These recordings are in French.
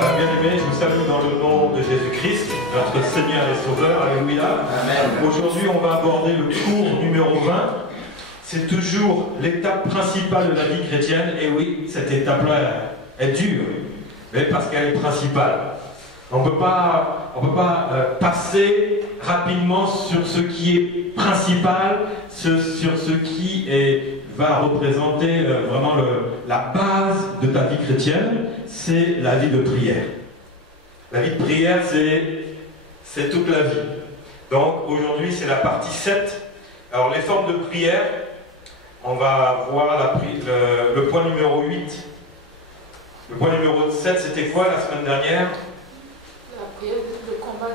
Voilà, bien-aimés, je vous salue dans le nom de Jésus-Christ, notre Seigneur et Sauveur. Alléluia. Amen. Aujourd'hui, on va aborder le cours numéro 20. C'est toujours l'étape principale de la vie chrétienne. Et oui, cette étape-là est dure, mais parce qu'elle est principale. On ne peut pas passer rapidement sur ce qui est principal, sur ce qui va représenter vraiment la base de ta vie chrétienne, c'est la vie de prière. La vie de prière, c'est toute la vie. Donc aujourd'hui, c'est la partie 7. Alors les formes de prière, on va voir le point numéro 8. Le point numéro 7, c'était quoi la semaine dernière? La prière de combat.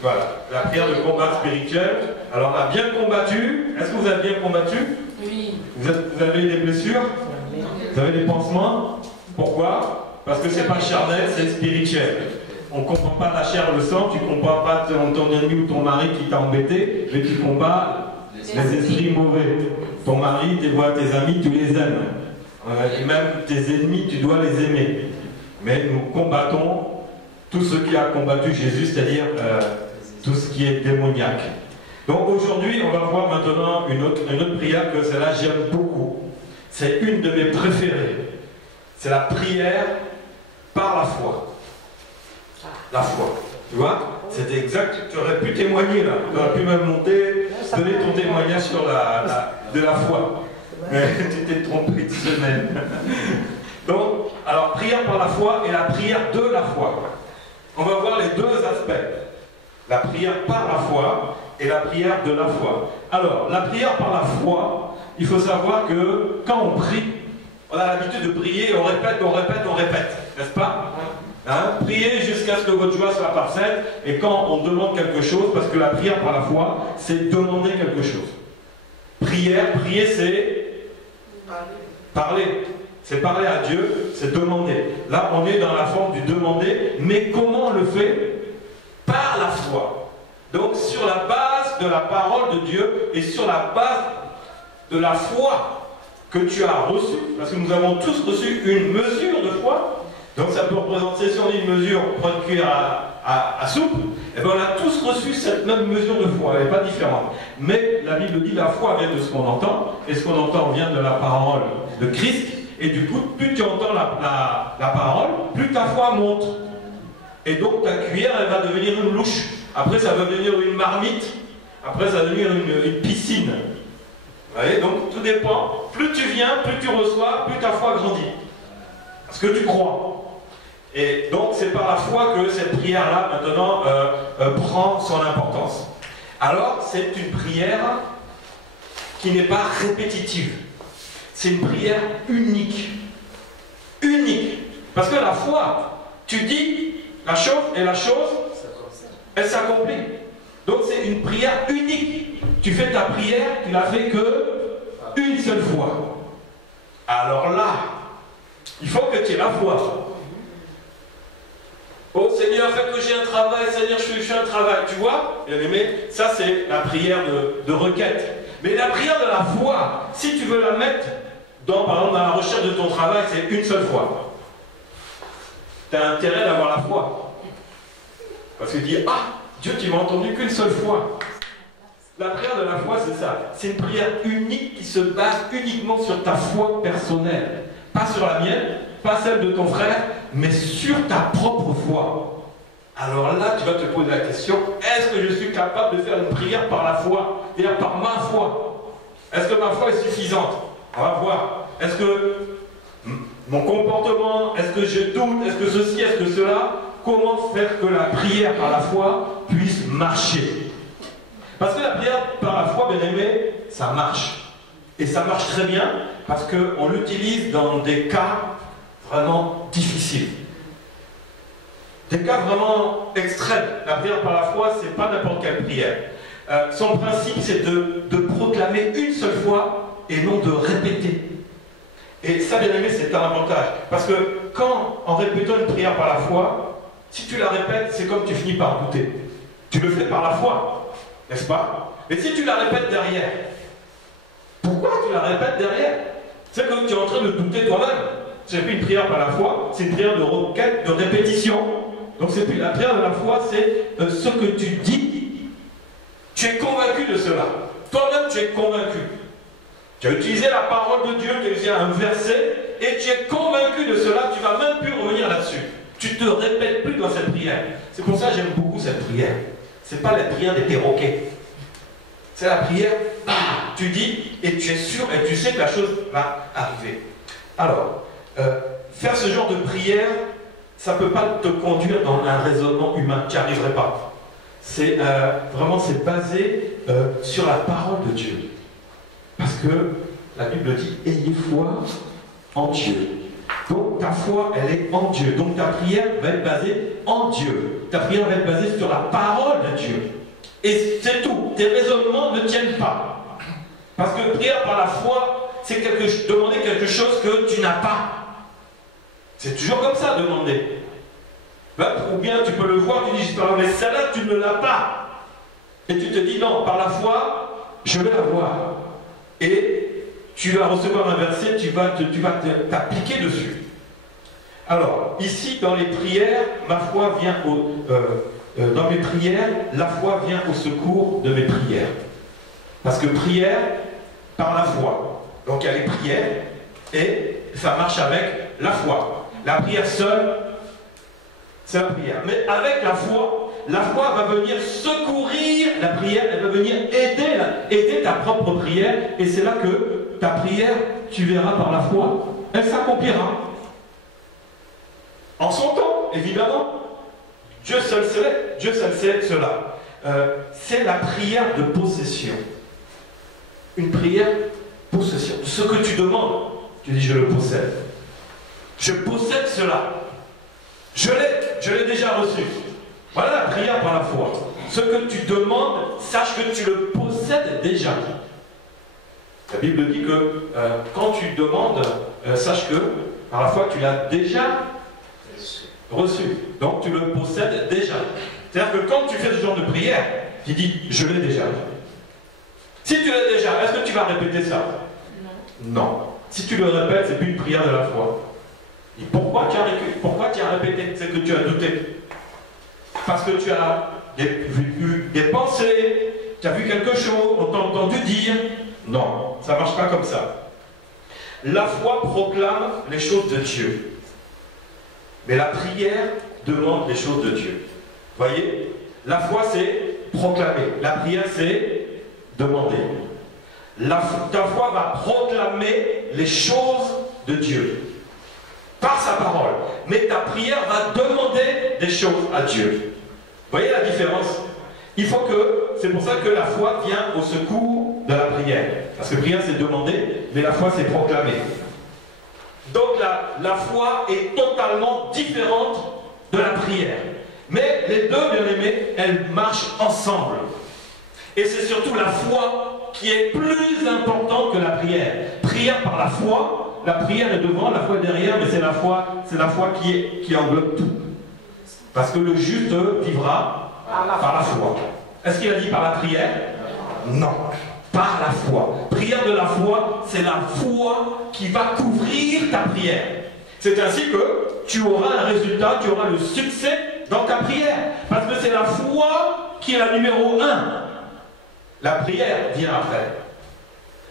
Voilà, la prière de combat spirituel. Alors on a bien combattu. Est-ce que vous avez bien combattu? Oui. Vous avez eu des blessures? Vous avez des pansements? Pourquoi? Parce que c'est pas charnel, c'est spirituel. On ne combat pas la chair et le sang, tu ne combats pas ton ennemi ou ton mari qui t'a embêté, mais tu combats les esprits mauvais. Ton mari, tes amis, tu les aimes. Et même tes ennemis, tu dois les aimer. Mais nous combattons tout ce qui a combattu Jésus, c'est-à-dire tout ce qui est démoniaque. Donc aujourd'hui, on va voir maintenant une autre prière que celle-là j'aime beaucoup. C'est une de mes préférées. C'est la prière par la foi. La foi. Tu vois? C'était exact. Tu aurais pu témoigner là. Tu aurais pu même monter, donner ton témoignage sur de la foi. Mais tu t'es trompé de semaine. Donc, alors, prière par la foi et la prière de la foi. On va voir les deux aspects. La prière par la foi et la prière de la foi. Alors, la prière par la foi, il faut savoir que quand on prie, on a l'habitude de prier, on répète, n'est-ce pas? Priez jusqu'à ce que votre joie soit parfaite, et quand on demande quelque chose, parce que la prière par la foi, c'est demander quelque chose. Prier, c'est parler. C'est parler à Dieu, c'est demander. Là, on est dans la forme du demander, mais comment on le fait? Par la foi. Donc, sur la base de la parole de Dieu et sur la base de la foi que tu as reçue, parce que nous avons tous reçu une mesure de foi. Donc, ça peut représenter, si on dit une mesure, prends une cuillère à soupe, et bien on a tous reçu cette même mesure de foi, elle n'est pas différente. Mais la Bible dit la foi vient de ce qu'on entend, et ce qu'on entend vient de la parole de Christ. Et du coup, plus tu entends la parole, plus ta foi monte. Et donc ta cuillère, elle va devenir une louche. Après, ça va devenir une marmite. Après, ça va devenir une piscine. Vous voyez? Donc tout dépend. Plus tu viens, plus tu reçois, plus ta foi grandit. Parce que tu crois. Et donc c'est par la foi que cette prière-là, maintenant, prend son importance. Alors, c'est une prière qui n'est pas répétitive. C'est une prière unique. Unique. Parce que la foi, tu dis la chose et la chose, elle s'accomplit. Donc c'est une prière unique. Tu fais ta prière, tu l'as fait que une seule fois. Alors là, il faut que tu aies la foi. Oh Seigneur, fais que j'ai un travail, Seigneur, je fais un travail. Tu vois, bien aimé, ça c'est la prière de requête. Mais la prière de la foi, si tu veux la mettre par exemple, dans la recherche de ton travail, c'est une seule fois. Tu as intérêt d'avoir la foi. Parce que tu dis, ah, Dieu, tu m'as entendu qu'une seule fois. La prière de la foi, c'est ça. C'est une prière unique qui se base uniquement sur ta foi personnelle. Pas sur la mienne, pas celle de ton frère, mais sur ta propre foi. Alors là, tu vas te poser la question, est-ce que je suis capable de faire une prière par la foi? C'est-à-dire par ma foi? Est-ce que ma foi est suffisante? On va voir. Est-ce que mon comportement, est-ce que je doute, est-ce que ceci, est-ce que cela? Comment faire que la prière par la foi puisse marcher? Parce que la prière par la foi, bien aimé, ça marche. Et ça marche très bien parce qu'on l'utilise dans des cas vraiment difficiles. Des cas vraiment extrêmes. La prière par la foi, c'est pas n'importe quelle prière. Son principe, c'est de proclamer une seule fois et non de répéter. Et ça, bien aimé, c'est un avantage. Parce que quand, en répétant une prière par la foi, si tu la répètes, c'est comme tu finis par douter. Tu le fais par la foi, n'est-ce pas? Mais si tu la répètes derrière, pourquoi tu la répètes derrière? C'est que tu es en train de douter toi-même. C'est plus une prière par la foi, c'est une prière de requête, de répétition. Donc c'est plus la prière de la foi, c'est ce que tu dis. Tu es convaincu de cela. Toi-même, tu es convaincu. Tu as utilisé la parole de Dieu, tu as utilisé un verset, et tu es convaincu de cela, tu ne vas même plus revenir là-dessus. Tu ne te répètes plus dans cette prière. C'est pour ça que j'aime beaucoup cette prière. Ce n'est pas la prière des perroquets. C'est la prière, tu dis, et tu es sûr, et tu sais que la chose va arriver. Alors, faire ce genre de prière, ça ne peut pas te conduire dans un raisonnement humain, tu n'y arriverais pas. C'est vraiment, c'est basé sur la parole de Dieu. Parce que la Bible dit, ayez foi en Dieu. Donc ta foi, elle est en Dieu. Donc ta prière va être basée en Dieu. Ta prière va être basée sur la parole de Dieu. Et c'est tout. Tes raisonnements ne tiennent pas. Parce que prière par la foi, c'est demander quelque chose que tu n'as pas. C'est toujours comme ça, demander. Ou bien tu peux le voir, tu dis, mais celle-là, tu ne l'as pas. Et tu te dis, non, par la foi, je vais l'avoir. Et tu vas recevoir un verset, tu vas t'appliquer dessus. Alors, ici, dans les prières, ma foi vient dans mes prières, la foi vient au secours de mes prières. Parce que prière, par la foi. Donc il y a les prières, et ça marche avec la foi. La prière seule, c'est la prière. Mais avec la foi va venir secourir la prière, elle va venir aider ta propre prière, et c'est là que ta prière, tu verras par la foi, elle s'accomplira. En son temps, évidemment. Dieu seul sait cela. C'est la prière de possession. Une prière possession. Ce que tu demandes, tu dis, je le possède. Je possède cela. Je l'ai déjà reçu. Voilà la prière par la foi. Ce que tu demandes, sache que tu le possèdes déjà. La Bible dit que quand tu demandes, sache que par la foi, tu l'as déjà reçu. Donc tu le possèdes déjà. C'est-à-dire que quand tu fais ce genre de prière, tu dis, je l'ai déjà. Si tu l'as déjà, est-ce que tu vas répéter ça? Non. Si tu le répètes, c'est plus une prière de la foi. Et pourquoi tu as répété? C'est que tu as douté. Parce que tu as vu des pensées, tu as vu quelque chose, on t'a entendu dire. Non, ça ne marche pas comme ça. La foi proclame les choses de Dieu. Mais la prière demande les choses de Dieu. Voyez? La foi, c'est proclamer. La prière, c'est demander. Ta foi va proclamer les choses de Dieu par sa parole. Mais ta prière va demander des choses à Dieu. Voyez la différence? C'est pour ça que la foi vient au secours de la prière. Parce que prière, c'est demander, mais la foi, c'est proclamer. Donc la foi est totalement différente de la prière. Mais les deux, bien aimés, elles marchent ensemble. Et c'est surtout la foi qui est plus importante que la prière. Prière par la foi, la prière est devant, la foi est derrière, mais c'est la foi qui englobe tout. Parce que le juste vivra par la foi. Est-ce qu'il a dit par la prière? Non. Par la foi. Prière de la foi, c'est la foi qui va couvrir ta prière. C'est ainsi que tu auras un résultat, tu auras le succès dans ta prière. Parce que c'est la foi qui est la numéro 1. La prière vient après.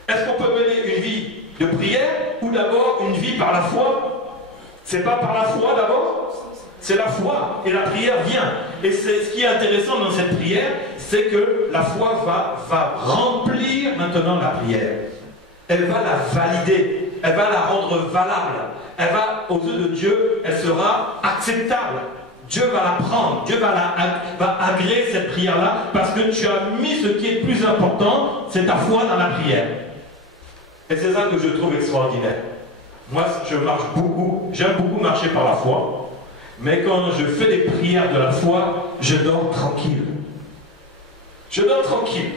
Est-ce qu'on peut mener une vie de prière ou d'abord une vie par la foi? C'est pas par la foi d'abord? C'est la foi et la prière vient. Et c'est ce qui est intéressant dans cette prière, c'est que la foi va remplir maintenant la prière. Elle va la valider, elle va la rendre valable. Elle va, aux yeux de Dieu, elle sera acceptable. Dieu va la prendre, Dieu va agréer cette prière-là, parce que tu as mis ce qui est plus important, c'est ta foi dans la prière. Et c'est ça que je trouve extraordinaire. Moi, je marche beaucoup, j'aime beaucoup marcher par la foi, mais quand je fais des prières de la foi, je dors tranquille. Je dors tranquille.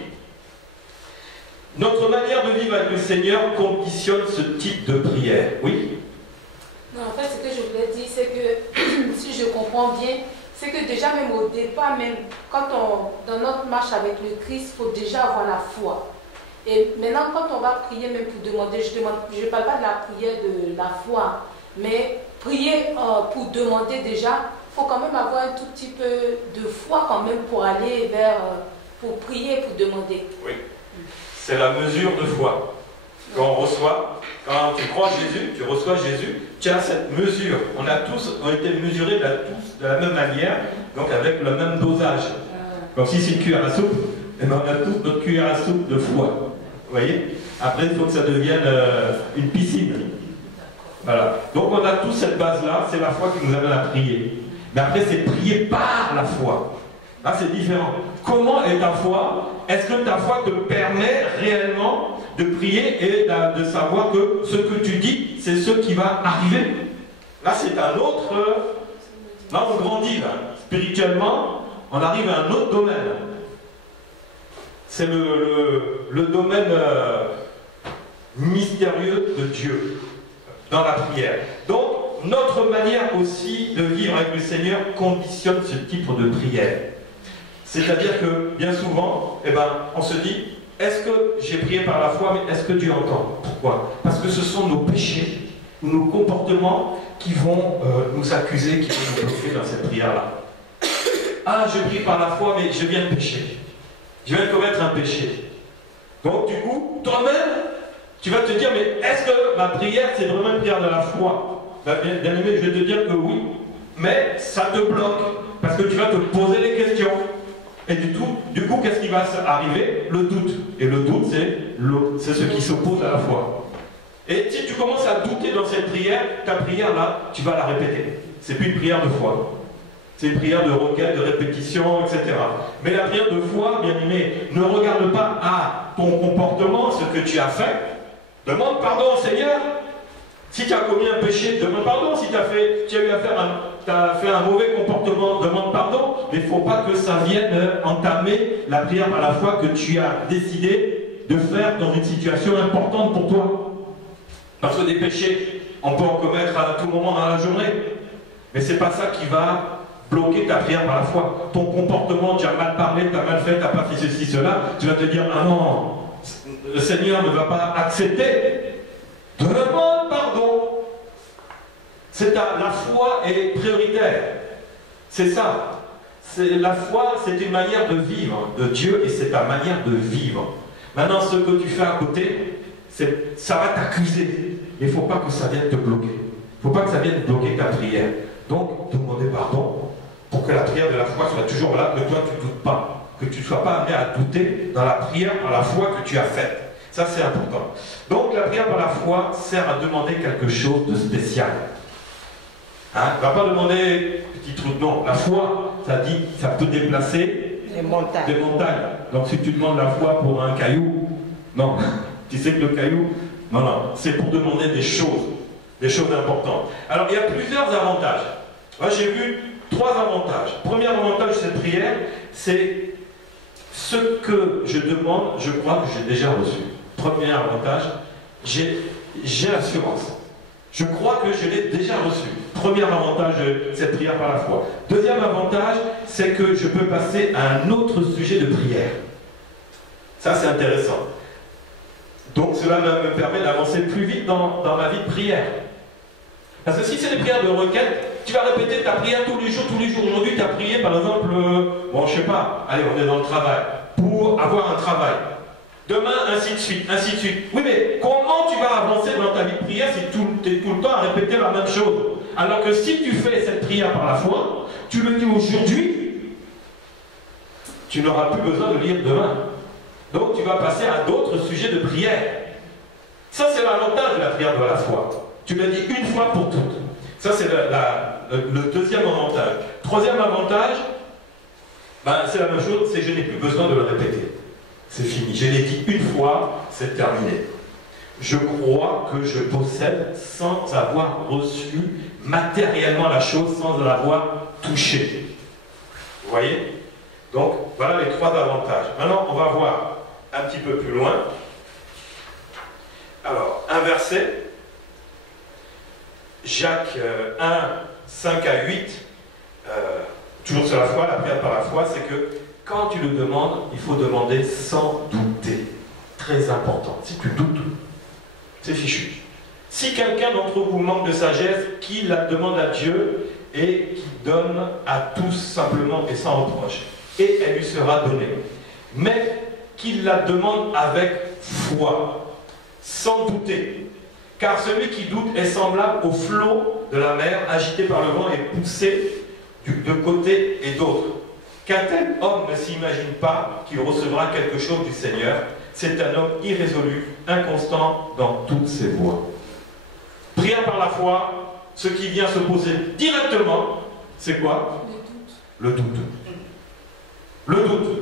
Notre manière de vivre avec le Seigneur conditionne ce type de prière. Oui? Non, en fait, ce que je voulais dire, c'est que, si je comprends bien, c'est que déjà même au départ, même dans notre marche avec le Christ, il faut déjà avoir la foi. Et maintenant, quand on va prier, même pour demander, je ne parle pas de la prière de la foi, Mais prier pour demander déjà, il faut quand même avoir un tout petit peu de foi quand même pour aller vers, pour prier, pour demander. Oui, c'est la mesure de foi. Quand on reçoit, quand tu crois Jésus, tu reçois Jésus, tu as cette mesure. On a tous été mesurés de la même manière, donc avec le même dosage. Comme si c'est une cuillère à soupe, et bien on a tous notre cuillère à soupe de foi. Vous voyez? Après, il faut que ça devienne une piscine. Voilà. Donc on a tous cette base-là, c'est la foi qui nous amène à prier. Mais après, c'est prier par la foi. Là, c'est différent. Comment est ta foi? Est-ce que ta foi te permet réellement de prier et de savoir que ce que tu dis, c'est ce qui va arriver? Là, c'est un autre... Là, on grandit, là. Spirituellement, on arrive à un autre domaine. C'est le domaine mystérieux de Dieu dans la prière. Donc, notre manière aussi de vivre avec le Seigneur conditionne ce type de prière. C'est-à-dire que, bien souvent, eh ben, on se dit, est-ce que j'ai prié par la foi, mais est-ce que Dieu entend? Pourquoi? Parce que ce sont nos péchés, nos comportements qui vont nous accuser, qui vont nous bloquer dans cette prière-là. Ah, je prie par la foi, mais je viens de pécher. Je viens de commettre un péché. Donc, du coup, toi-même, tu vas te dire, mais est-ce que ma prière, c'est vraiment une prière de la foi? Bien aimé, je vais te dire que oui, mais ça te bloque, parce que tu vas te poser des questions. Et du coup, qu'est-ce qui va arriver? Le doute. Et le doute, c'est ce qui s'oppose à la foi. Et si tu commences à douter dans cette prière, ta prière là, tu vas la répéter. C'est plus une prière de foi. C'est une prière de requête, de répétition, etc. Mais la prière de foi, bien aimé, ne regarde pas à ton comportement, ce que tu as fait. Demande pardon au Seigneur. Si tu as commis un péché, demande pardon. Si tu as fait un mauvais comportement, demande pardon. Mais il ne faut pas que ça vienne entamer la prière par la foi que tu as décidé de faire dans une situation importante pour toi. Parce que des péchés, on peut en commettre à tout moment dans la journée. Mais ce n'est pas ça qui va bloquer ta prière par la foi. Ton comportement, tu as mal parlé, tu as mal fait, tu n'as pas fait ceci, cela. Tu vas te dire, ah non, le Seigneur ne va pas accepter. Demande pardon. La foi est prioritaire. C'est ça. La foi, c'est une manière de vivre de Dieu et c'est ta manière de vivre. Maintenant, ce que tu fais à côté, ça va t'accuser. Mais il ne faut pas que ça vienne te bloquer. Il ne faut pas que ça vienne bloquer ta prière. Donc, demandez pardon pour que la prière de la foi soit toujours là, que toi tu ne doutes pas. Que tu ne sois pas amené à douter dans la prière par la foi que tu as faite. Ça, c'est important. Donc, la prière par la foi sert à demander quelque chose de spécial. Hein? On ne va pas demander petit truc, non. La foi, ça peut déplacer des montagnes. Donc, si tu demandes la foi pour un caillou, non. Tu sais que le caillou, non. C'est pour demander des choses importantes. Alors, il y a plusieurs avantages. Moi, j'ai vu 3 avantages. Premier avantage de cette prière, c'est ce que je demande, je crois que j'ai déjà reçu. Premier avantage, j'ai l'assurance. Je crois que je l'ai déjà reçu. Premier avantage de cette prière par la foi. Deuxième avantage, c'est que je peux passer à un autre sujet de prière. Ça, c'est intéressant. Donc, cela me permet d'avancer plus vite dans ma vie de prière. Parce que si c'est des prières de requête, tu vas répéter ta prière tous les jours. Aujourd'hui, tu as prié, par exemple, bon, je sais pas, allez, on est dans le travail, pour avoir un travail. Demain, ainsi de suite, ainsi de suite. Oui, mais comment tu vas avancer dans ta vie de prière si tu es tout le temps à répéter la même chose? Alors que si tu fais cette prière par la foi, tu le dis aujourd'hui, tu n'auras plus besoin de lire demain. Donc, tu vas passer à d'autres sujets de prière. Ça, c'est l'avantage de la prière de la foi. Tu l'as dit une fois pour toutes. Ça, c'est le deuxième avantage. Troisième avantage, c'est la même chose, c'est que je n'ai plus besoin de le répéter. C'est fini. Je l'ai dit une fois, c'est terminé. Je crois que je possède sans avoir reçu matériellement la chose, sans l'avoir touchée. Vous voyez? Donc, voilà les 3 avantages. Maintenant, on va voir un petit peu plus loin. Alors, un verset. Jacques 1, 5 à 8, toujours sur la foi, la prière par la foi, c'est que quand tu le demandes, il faut demander sans douter. Très important. Si tu doutes, c'est fichu. Si quelqu'un d'entre vous manque de sagesse, qu'il la demande à Dieu et qu'il donne à tous simplement et sans reproche. Et elle lui sera donnée. Mais qu'il la demande avec foi, sans douter. Car celui qui doute est semblable au flot de la mer, agité par le vent et poussé de côté et d'autre. Qu'un tel homme ne s'imagine pas qu'il recevra quelque chose du Seigneur. C'est un homme irrésolu, inconstant dans toutes ses voies. Prière par la foi, ce qui vient se poser directement, c'est quoi? Le doute. Le doute.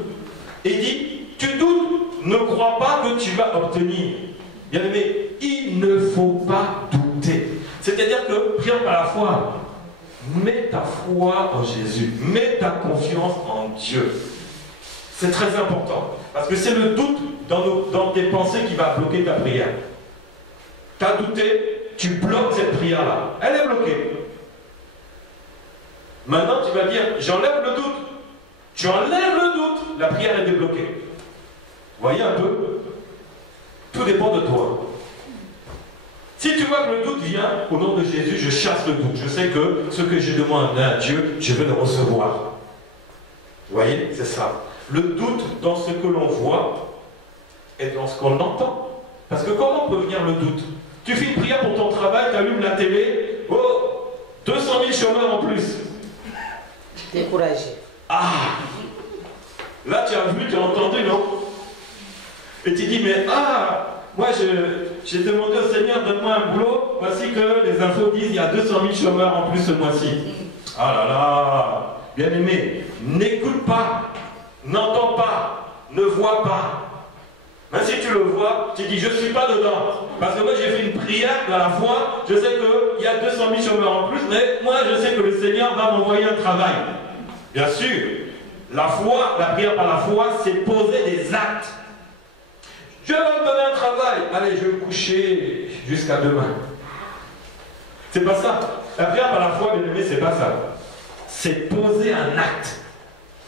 Et il dit, tu doutes, ne crois pas que tu vas obtenir. Bien aimé, il ne faut pas douter. C'est-à-dire que, prière par la foi, mets ta foi en Jésus, mets ta confiance en Dieu. C'est très important, parce que c'est le doute dans tes pensées qui va bloquer ta prière. Tu as douté, tu bloques cette prière-là. Elle est bloquée. Maintenant, tu vas dire, j'enlève le doute. Tu enlèves le doute, la prière est débloquée. Voyez un peu? Tout dépend de toi. Si tu vois que le doute vient, au nom de Jésus, je chasse le doute. Je sais que ce que je demande à Dieu, je vais le recevoir. Vous voyez? C'est ça. Le doute dans ce que l'on voit et dans ce qu'on entend. Parce que comment peut venir le doute? Tu fais une prière pour ton travail, tu allumes la télé, oh, 200 000 chômeurs en plus. Découragé. Ah! Là, tu as vu, tu as entendu, non? Et tu dis, mais ah, moi j'ai demandé au Seigneur, donne-moi un boulot, voici que les infos disent, il y a 200 000 chômeurs en plus ce mois-ci. Ah là là! Bien aimé, n'écoute pas, n'entends pas, ne vois pas. Même si tu le vois, tu dis, je ne suis pas dedans. Parce que moi, j'ai fait une prière dans la foi. Je sais qu'il y a 200 000 chômeurs en plus, mais moi, je sais que le Seigneur va m'envoyer un travail. Bien sûr, la foi, la prière par la foi, c'est poser des actes. Je vais me donner un travail. Allez, je vais me coucher jusqu'à demain. C'est pas ça. La prière par la foi, bien aimé, c'est pas ça. C'est poser un acte.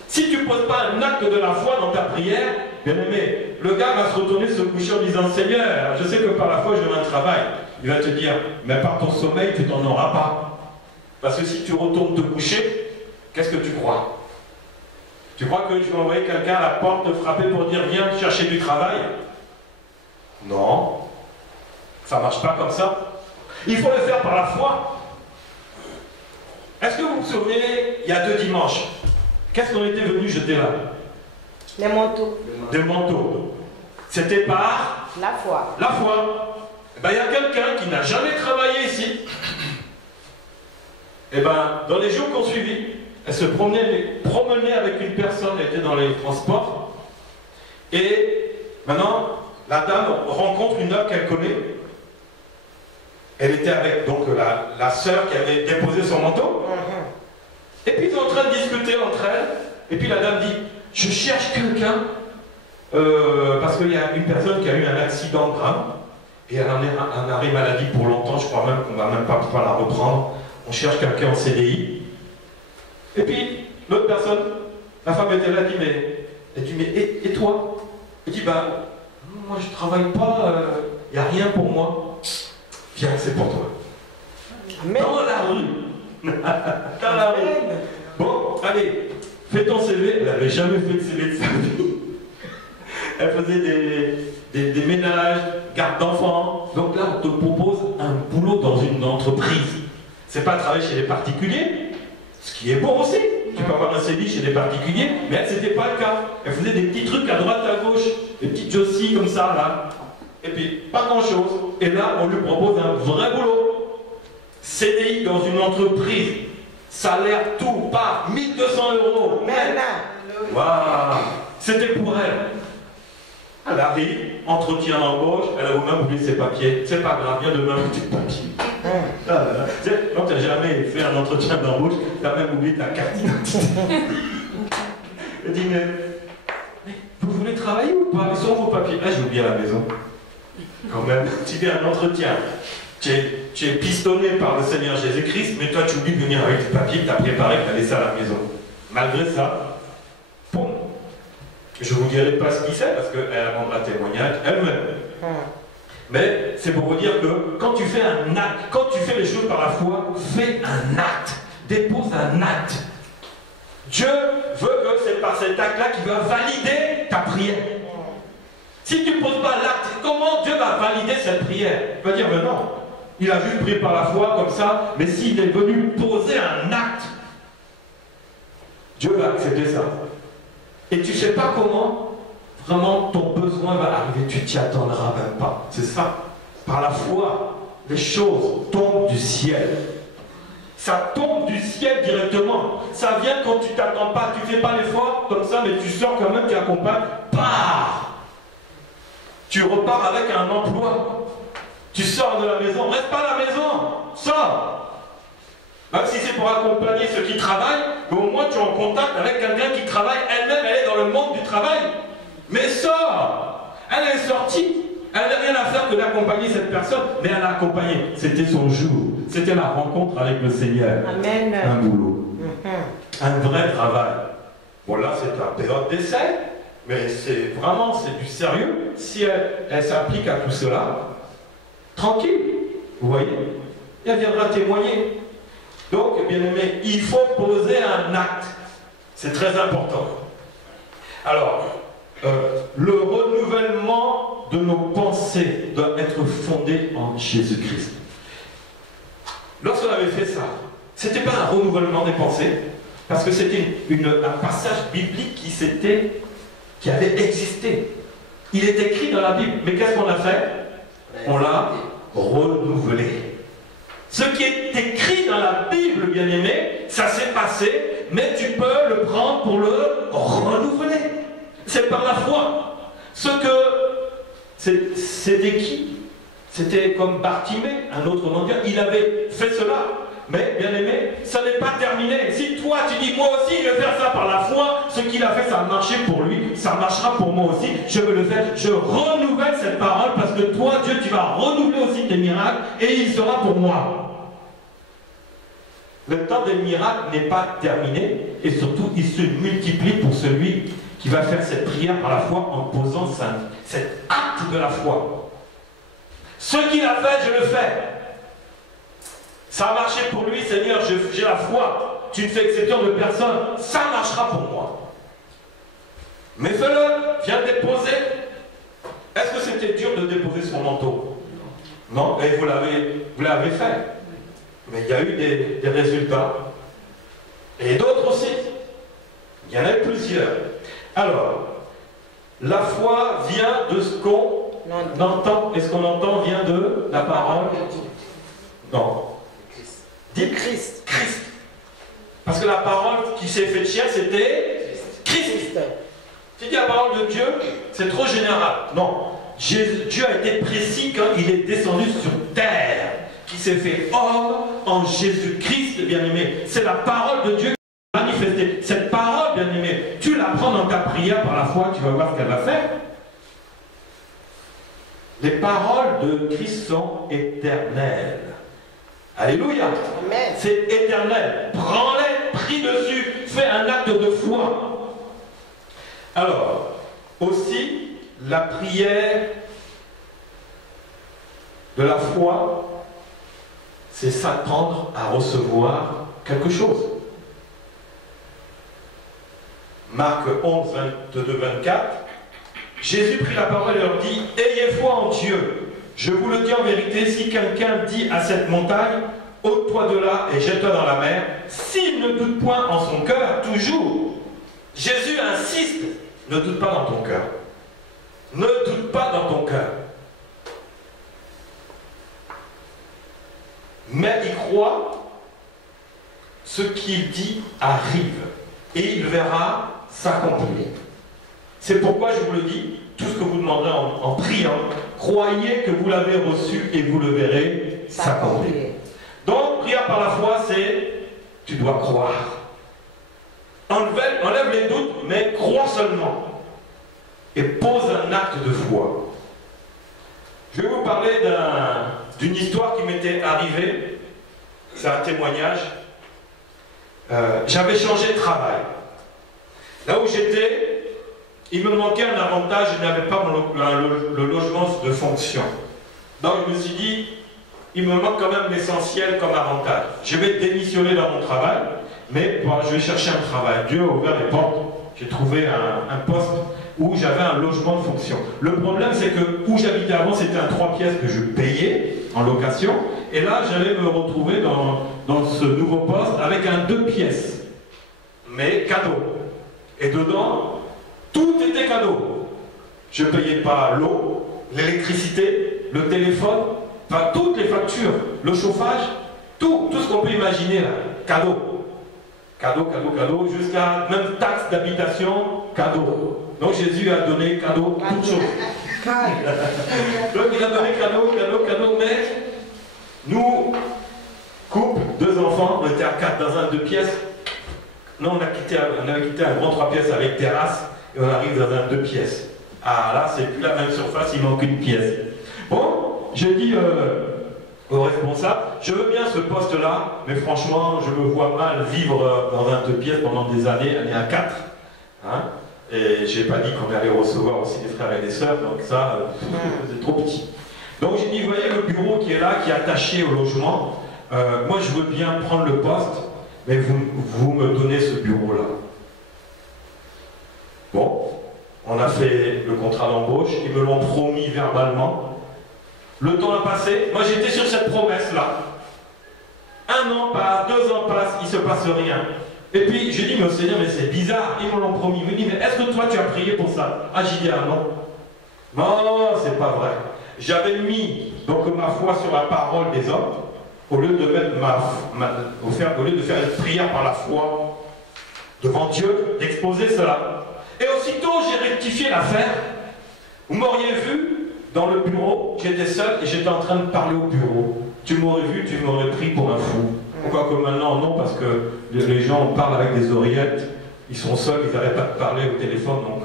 Si tu ne poses pas un acte de la foi dans ta prière, bien aimé, le gars va se retourner se coucher en disant, Seigneur, je sais que par la foi je veux un travail. Il va te dire, mais par ton sommeil, tu n'en auras pas. Parce que si tu retournes te coucher, qu'est-ce que tu crois? Tu crois que je vais envoyer quelqu'un à la porte te frapper pour dire, viens chercher du travail? Non, ça ne marche pas comme ça. Il faut le faire par la foi. Est-ce que vous vous souvenez, il y a 2 dimanches, qu'est-ce qu'on était venu jeter là? Les manteaux. Des manteaux. C'était par La foi. la foi. Eh ben, il y a quelqu'un qui n'a jamais travaillé ici. Et ben, dans les jours qui ont suivi, elle se promenait avec une personne, elle était dans les transports. Et maintenant, la dame rencontre une dame qu'elle connaît. Elle était avec donc la sœur qui avait déposé son manteau. Et puis ils sont en train de discuter entre elles. Et puis la dame dit, je cherche quelqu'un, parce qu'il y a une personne qui a eu un accident grave, et elle en est un arrêt maladie pour longtemps, je crois même qu'on ne va même pas pouvoir la reprendre. On cherche quelqu'un en CDI. Et puis, l'autre personne, la femme était là, elle dit, mais et toi? Elle dit, ben, moi je ne travaille pas, il n'y a rien pour moi. Viens, c'est pour toi. Amen. Dans la rue. Dans la rue. Bon, allez, fais ton CV. Elle n'avait jamais fait de CV de sa vie. Elle faisait des ménages, garde d'enfants. Donc là, on te propose un boulot dans une entreprise. C'est pas travailler chez les particuliers, ce qui est bon aussi. Tu peux avoir un CDI chez des particuliers, mais elle, c'était pas le cas. Elle faisait des petits trucs à droite, à gauche, des petites jossis comme ça, là. Et puis, pas grand-chose. Et là, on lui propose un vrai boulot. CDI dans une entreprise. Salaire tout par 1 200 €. Maintenant. Waouh! C'était pour elle. Elle arrive, entretien d'embauche, elle a même oublié ses papiers. C'est pas grave, viens demain avec tes papiers. Ah là là. Tu sais, quand tu n'as jamais fait un entretien d'embauche, tu as même oublié ta carte d'identité. Elle dit, mais vous voulez travailler ou pas? Ils sont vos papiers. Ah, j'ai oublié à la maison. Quand même, tu fais un entretien. Tu es pistonné par le Seigneur Jésus-Christ, mais toi tu oublies de venir avec tes papiers que tu as préparé, que tu as laissé à la maison. Malgré ça, bon, je ne vous dirai pas ce qu'il sait parce qu'elle rendra témoignage elle-même. Mais c'est pour vous dire que quand tu fais un acte, quand tu fais les choses par la foi, fais un acte, dépose un acte. Dieu veut que c'est par cet acte-là qu'il va valider ta prière. Si tu ne poses pas l'acte, comment Dieu va valider cette prière? Il va dire, mais non, il a juste prié par la foi comme ça, mais s'il est venu poser un acte, Dieu va accepter ça. Et tu ne sais pas comment vraiment ton besoin va arriver, tu t'y attendras même pas. C'est ça. Par la foi, les choses tombent du ciel. Ça tombe du ciel directement. Ça vient quand tu t'attends pas, tu fais pas l'effort comme ça, mais tu sors quand même, tu accompagnes. Pars. Tu repars avec un emploi. Tu sors de la maison. Reste pas à la maison. Sors. Même si c'est pour accompagner ceux qui travaillent, mais au moins tu es en contact avec quelqu'un qui travaille. Elle-même, elle est dans le monde du travail. Mais sors. Elle est sortie. Elle n'a rien à faire que d'accompagner cette personne, mais elle a accompagné. C'était son jour. C'était la rencontre avec le Seigneur. Amen. Un boulot. Un vrai travail. Bon, là, c'est la période d'essai, mais c'est vraiment, c'est du sérieux. Si elle s'applique à tout cela, tranquille, vous voyez, et elle viendra témoigner. Donc, bien aimé, il faut poser un acte. C'est très important. Alors, le renouvellement de nos pensées doit être fondé en Jésus-Christ. Lorsqu'on avait fait ça, ce n'était pas un renouvellement des pensées, parce que c'était un passage biblique qui avait existé. Il est écrit dans la Bible, mais qu'est-ce qu'on a fait? On l'a renouvelé. Ce qui est écrit dans la Bible, bien aimé, ça s'est passé, mais tu peux le prendre pour le renouveler. C'est par la foi. C'était qui? C'était comme Bartimée, un autre nom de Dieu. Il avait fait cela. Mais, bien aimé, ça n'est pas terminé. Si toi, tu dis, moi aussi, je vais faire ça par la foi, ce qu'il a fait, ça a marché pour lui, ça marchera pour moi aussi, je veux le faire. Je renouvelle cette parole parce que toi, Dieu, tu vas renouveler aussi tes miracles et il sera pour moi. Le temps des miracles n'est pas terminé et surtout, il se multiplie pour celui qui va faire cette prière par la foi en posant cet acte de la foi. Ce qu'il a fait, je le fais. Ça a marché pour lui, Seigneur, j'ai la foi. Tu ne fais exception de personne. Ça marchera pour moi. Mais fais-le, viens déposer. Est-ce que c'était dur de déposer son manteau? Non, et vous l'avez fait. Mais il y a eu des résultats. Et d'autres aussi. Il y en a eu plusieurs. Alors, la foi vient de ce qu'on entend. Et ce qu'on entend vient de la parole? Non. Dit Christ. Christ. Parce que la parole qui s'est faite chair, c'était Christ. Tu dis la parole de Dieu, c'est trop général. Non. Dieu a été précis quand il est descendu sur terre, qui s'est fait homme en Jésus-Christ, bien-aimé. C'est la parole de Dieu qui est manifestée. Cette parole, bien-aimé, tu la prends dans ta prière par la foi, tu vas voir ce qu'elle va faire. Les paroles de Christ sont éternelles. Alléluia. C'est éternel. Prends-les, prie dessus, fais un acte de foi. Alors, aussi, la prière de la foi, c'est s'attendre à recevoir quelque chose. Marc 11, 22, 24. Jésus prit la parole et leur dit, ayez foi en Dieu. Je vous le dis en vérité, si quelqu'un dit à cette montagne, ôte-toi de là et jette-toi dans la mer, s'il ne doute point en son cœur, toujours, Jésus insiste, ne doute pas dans ton cœur. Ne doute pas dans ton cœur. Mais il croit, ce qu'il dit arrive, et il verra s'accomplir. C'est pourquoi je vous le dis, tout ce que vous demanderez en priant, croyez que vous l'avez reçu et vous le verrez s'accomplir. Donc, prière par la foi, c'est, tu dois croire. Enlève les doutes, mais crois seulement. Et pose un acte de foi. Je vais vous parler d'une histoire qui m'était arrivée. C'est un témoignage. J'avais changé de travail. Là où j'étais, il me manquait un avantage, je n'avais pas le logement de fonction. Donc je me suis dit, il me manque quand même l'essentiel comme avantage. Je vais démissionner dans mon travail, mais bon, je vais chercher un travail. Dieu a ouvert les portes. J'ai trouvé un poste où j'avais un logement de fonction. Le problème, c'est que où j'habitais avant, c'était un 3 pièces que je payais en location. Et là, j'allais me retrouver dans ce nouveau poste avec un 2 pièces, mais cadeau. Et dedans, tout était cadeau. Je ne payais pas l'eau, l'électricité, le téléphone, enfin toutes les factures, le chauffage, tout ce qu'on peut imaginer là, cadeau. Cadeau, cadeau, cadeau, jusqu'à même taxe d'habitation, cadeau. Donc Jésus a donné cadeau, toutes choses. Donc il a donné cadeau, cadeau, cadeau, mais nous, couple, 2 enfants, on était à 4 dans un 2 pièces. Non, on avait quitté un grand 3 pièces avec terrasse et on arrive dans un 2 pièces. Ah là, c'est plus la même surface, il manque une pièce. Bon, j'ai dit au responsable, je veux bien ce poste-là, mais franchement, je me vois mal vivre dans un 2 pièces pendant des années à 4. Hein, et je n'ai pas dit qu'on allait recevoir aussi des frères et des sœurs, donc ça, c'est trop petit. Donc j'ai dit, vous voyez le bureau qui est là, qui est attaché au logement, moi je veux bien prendre le poste, mais vous me donnez ce bureau-là. Bon, on a fait le contrat d'embauche, ils me l'ont promis verbalement. Le temps a passé, moi j'étais sur cette promesse-là. 1 an passe, 2 ans passent, il ne se passe rien. Et puis j'ai dit, mais Seigneur, mais c'est bizarre, ils me l'ont promis. Il me dit, mais est-ce que toi tu as prié pour ça? Ah, j'ai dit, ah non. Non, c'est pas vrai. J'avais mis donc ma foi sur la parole des hommes, au lieu de mettre au lieu de faire une prière par la foi devant Dieu, d'exposer cela. Et aussitôt j'ai rectifié l'affaire. Vous m'auriez vu dans le bureau, j'étais seul et j'étais en train de parler au bureau. Tu m'aurais vu, tu m'aurais pris pour un fou. Quoique maintenant, non, parce que les gens parlent avec des oreillettes, ils sont seuls, ils n'arrêtent pas de parler au téléphone, donc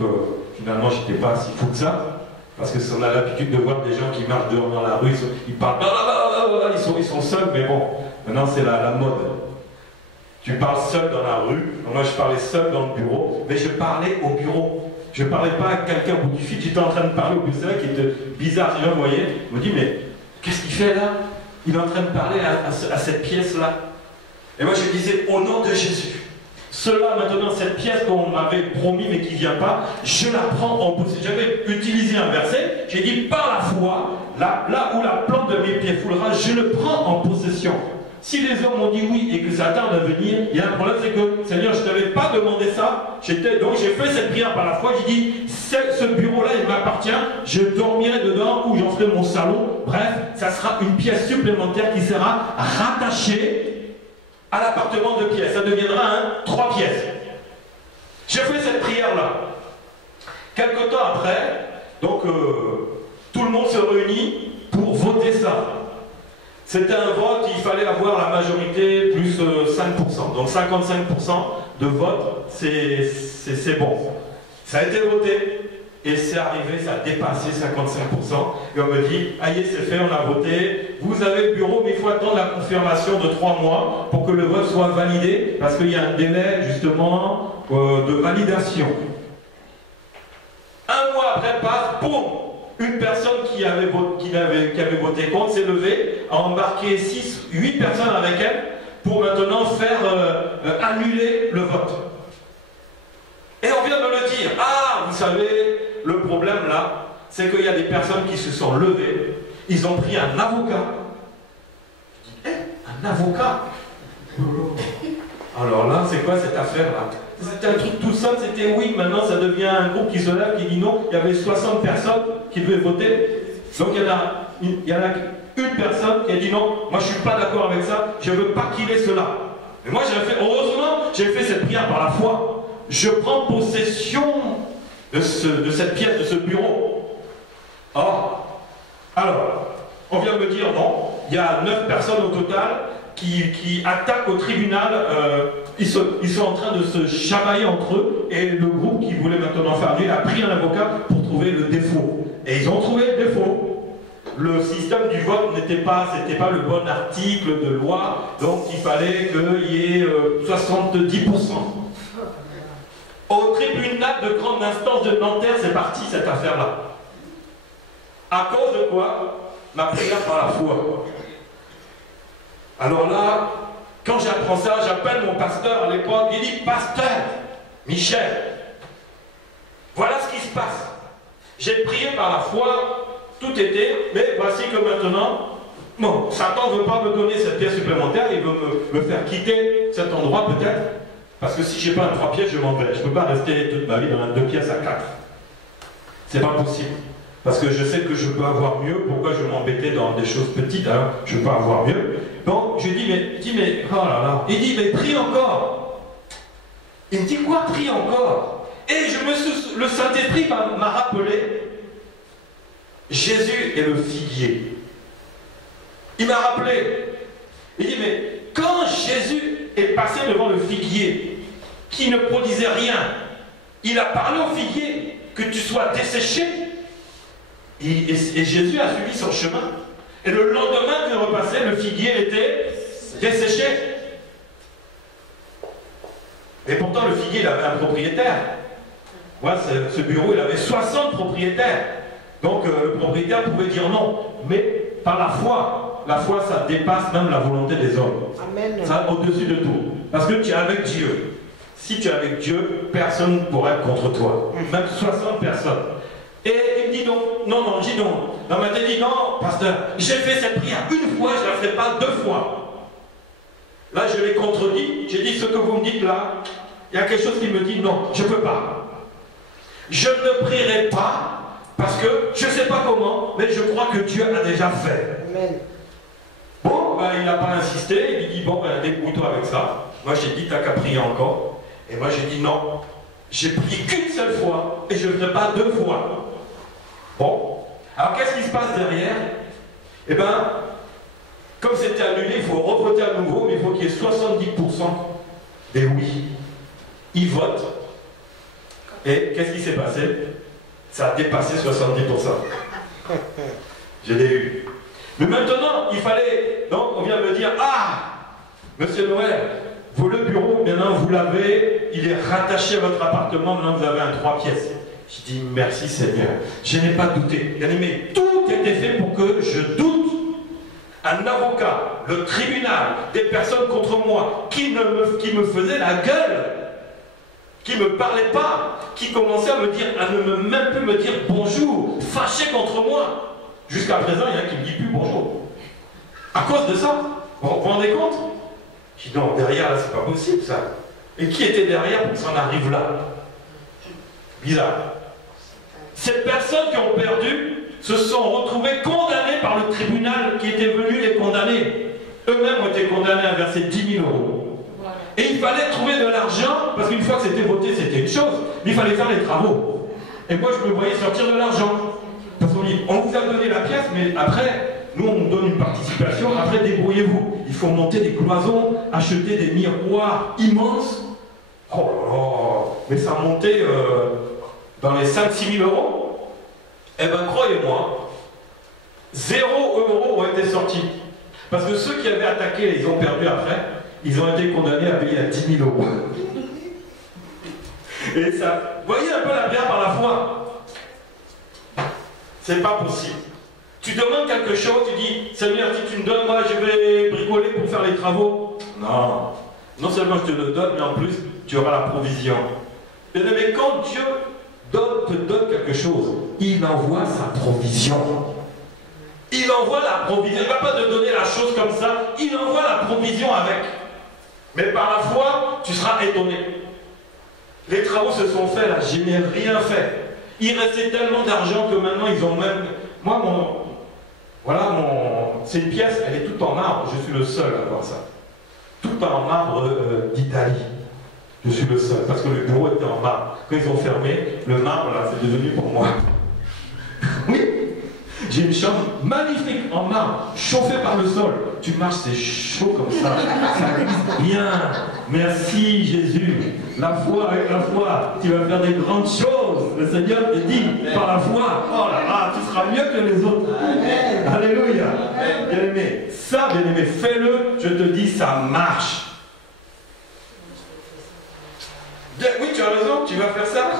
finalement, j'étais pas si fou que ça. Parce que on a l'habitude de voir des gens qui marchent dehors dans la rue, ils parlent, ils sont seuls, mais bon, maintenant c'est la mode. Tu parles seul dans la rue, moi je parlais seul dans le bureau, mais je parlais au bureau. Je ne parlais pas à quelqu'un au bout du fil, j'étais en train de parler au bureau, c'est là qui était bizarre. Les gens voyaient, ils me disent, mais qu'est-ce qu'il fait là? Il est en train de parler à cette pièce-là. Et moi je disais, au nom de Jésus, cela maintenant, cette pièce qu'on m'avait promis mais qui ne vient pas, je la prends en possession. J'avais utilisé un verset, j'ai dit, par la foi, là où la plante de mes pieds foulera, je le prends en possession. Si les hommes ont dit oui et que ça tarde à venir, il y a un problème, c'est que, Seigneur, je ne t'avais pas demandé ça. Donc j'ai fait cette prière par la foi, j'ai dit, ce bureau-là, il m'appartient, je dormirai dedans ou j'en ferai mon salon. Bref, ça sera une pièce supplémentaire qui sera rattachée à l'appartement de pièces. Ça deviendra 3 pièces. J'ai fait cette prière-là. Quelque temps après, donc tout le monde se réunit pour voter ça. C'était un vote, il fallait avoir la majorité plus 5%. Donc 55% de vote, c'est bon. Ça a été voté et c'est arrivé, ça a dépassé 55%. Et on me dit, aïe, c'est fait, on a voté. Vous avez le bureau, mais il faut attendre la confirmation de 3 mois pour que le vote soit validé, parce qu'il y a un délai justement de validation. 1 mois après passe, boum! Une personne qui avait voté contre s'est levée, a embarqué 8 personnes avec elle pour maintenant faire annuler le vote. Et on vient de le dire. Ah, vous savez, le problème là, c'est qu'il y a des personnes qui se sont levées, ils ont pris un avocat. Je dis, un avocat? Alors là, c'est quoi cette affaire-là? C'était un truc tout simple, c'était oui, maintenant ça devient un groupe qui se lève, qui dit non. Il y avait 60 personnes qui devaient voter. Donc il y en a une personne qui a dit non, moi je ne suis pas d'accord avec ça, je ne veux pas qu'il ait cela. Mais moi j'ai fait, heureusement, j'ai fait cette prière par la foi. Je prends possession de cette pièce, de ce bureau. Or, alors, on vient de me dire non, il y a 9 personnes au total qui attaquent au tribunal. Ils sont en train de se chamailler entre eux, et le groupe qui voulait maintenant faire venir a pris un avocat pour trouver le défaut. Et ils ont trouvé le défaut. Le système du vote c'était pas le bon article de loi, donc il fallait qu'il y ait 70%. Au tribunal de grande instance de Nanterre, c'est parti cette affaire-là. À cause de quoi? ma prière par la foi. Alors là, quand j'apprends ça, j'appelle mon pasteur à l'époque, il dit, pasteur Michel, voilà ce qui se passe. J'ai prié par la foi, tout était, mais voici que maintenant, bon, Satan ne veut pas me donner cette pièce supplémentaire, il veut me faire quitter cet endroit peut-être, parce que si je n'ai pas un 3 pièces, je m'en vais. Je ne peux pas rester toute ma vie dans un 2 pièces à 4. C'est pas possible. Parce que je sais que je peux avoir mieux, pourquoi je m'embêtais dans des choses petites, hein, je peux avoir mieux. Donc je dis, mais, oh là là, il dit, mais prie encore. Il me dit, quoi, prie encore? Et le Saint-Esprit m'a rappelé, Jésus est le figuier. Il m'a rappelé, il dit, mais quand Jésus est passé devant le figuier, qui ne produisait rien, il a parlé au figuier, que tu sois desséché. Et Jésus a suivi son chemin. Et le lendemain qu'il repassait, le figuier était desséché. Et pourtant, le figuier, il avait un propriétaire. Moi, ce bureau, il avait 60 propriétaires. Donc, le propriétaire pouvait dire non. Mais par la foi, ça dépasse même la volonté des hommes. Amen. Ça, au-dessus de tout. Parce que tu es avec Dieu. Si tu es avec Dieu, personne ne pourra être contre toi. Même 60 personnes. Et il me dit donc, non, je dis non. Dans ma tête, il dit non, pasteur, j'ai fait cette prière une fois, je ne la ferai pas 2 fois. Là, je l'ai contredit. J'ai dit ce que vous me dites là, il y a quelque chose qui me dit non, je ne peux pas. Je ne prierai pas parce que je ne sais pas comment, mais je crois que Dieu a déjà fait. Amen. Bon, ben, il n'a pas insisté, il dit bon, ben, débrouille-toi avec ça. Moi, j'ai dit, t'as qu'à prier encore. Et moi, j'ai dit non, j'ai prié qu'une seule fois et je ne ferai pas 2 fois. Bon, alors qu'est-ce qui se passe derrière? Eh bien, comme c'était annulé, il faut revoter à nouveau, mais il faut qu'il y ait 70% des oui. Ils votent. Et qu'est-ce qui s'est passé? Ça a dépassé 70%. Je l'ai eu. Mais maintenant, il fallait... Donc, on vient me dire, ah, Monsieur Noël, vous le bureau, maintenant vous l'avez, il est rattaché à votre appartement, maintenant vous avez un 3 pièces. Je dis merci Seigneur, je n'ai pas douté. Bien aimé, tout était fait pour que je doute. Un avocat, le tribunal, des personnes contre moi qui me faisaient la gueule, qui ne me parlaient pas, qui commençaient à me dire, à ne même plus me dire bonjour, fâchés contre moi. Jusqu'à présent, il y en a qui ne me disent plus bonjour. À cause de ça, vous vous rendez compte? Je dis non, derrière là, c'est pas possible ça. Et qui était derrière pour que ça en arrive là? Bizarre. Ces personnes qui ont perdu se sont retrouvées condamnées par le tribunal qui était venu les condamner. Eux-mêmes ont été condamnés à verser 10 000 euros. Et il fallait trouver de l'argent, parce qu'une fois que c'était voté, c'était une chose, mais il fallait faire les travaux. Et moi, je me voyais sortir de l'argent. Parce qu'on dit, on vous a donné la pièce, mais après, nous, on donne une participation, après, débrouillez-vous. Il faut monter des cloisons, acheter des miroirs immenses. Oh là là, mais ça montait dans les 5-6 000 euros. Eh bien, croyez-moi, 0 euros ont été sortis. Parce que ceux qui avaient attaqué, ils ont perdu après, ils ont été condamnés à payer à 10 000 euros. Et ça, vous voyez un peu la bière par la foi. C'est pas possible. Tu demandes quelque chose, tu dis, Seigneur, si tu me donnes, moi je vais bricoler pour faire les travaux. Non. Non seulement je te le donne, mais en plus, tu auras la provision. Mais quand Dieu te donne quelque chose, il envoie sa provision. Il envoie la provision. Il ne va pas te donner la chose comme ça, il envoie la provision avec. Mais par la foi, tu seras étonné. Les travaux se sont faits là, je n'ai rien fait. Il restait tellement d'argent que maintenant ils ont même... Moi, c'est une pièce, elle est toute en marbre, je suis le seul à voir ça. Tout en marbre d'Italie. Je suis le seul, parce que le bureau était en marbre. Quand ils ont fermé, le marbre là, c'est devenu pour moi. Oui, j'ai une chambre magnifique en marbre, chauffée par le sol. Tu marches, c'est chaud comme ça. Ça glisse bien. Merci Jésus. La foi, avec la foi, tu vas faire des grandes choses. Le Seigneur te dit, par la foi, oh là là, tu seras mieux que les autres. Amen. Alléluia. Bien-aimé, ça, bien-aimé, fais-le, je te dis, ça marche. Oui, tu as raison, tu vas faire ça.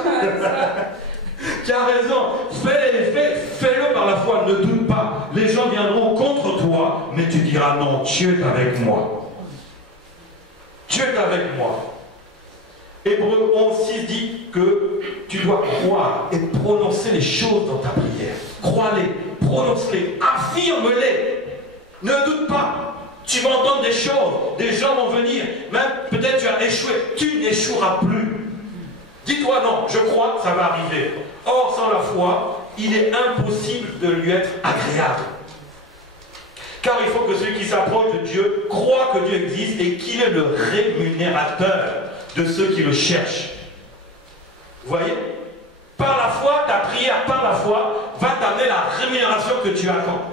Tu as raison, fais-le par la foi, ne doute pas. les gens viendront contre toi, mais tu diras non, Dieu est avec moi. Dieu est avec moi. Hébreux 11:6 dit que tu dois croire et prononcer les choses dans ta prière. Crois-les, prononce-les, affirme-les. Ne doute pas. Tu vas entendre des choses, des gens vont venir. Même peut-être tu as échoué, tu n'échoueras plus. Dis-toi non, je crois que ça va arriver. Or, sans la foi, il est impossible de lui être agréable. Car il faut que celui qui s'approche de Dieu croit que Dieu existe et qu'il est le rémunérateur de ceux qui le cherchent. Vous voyez? Par la foi, ta prière par la foi va t'amener la rémunération que tu attends.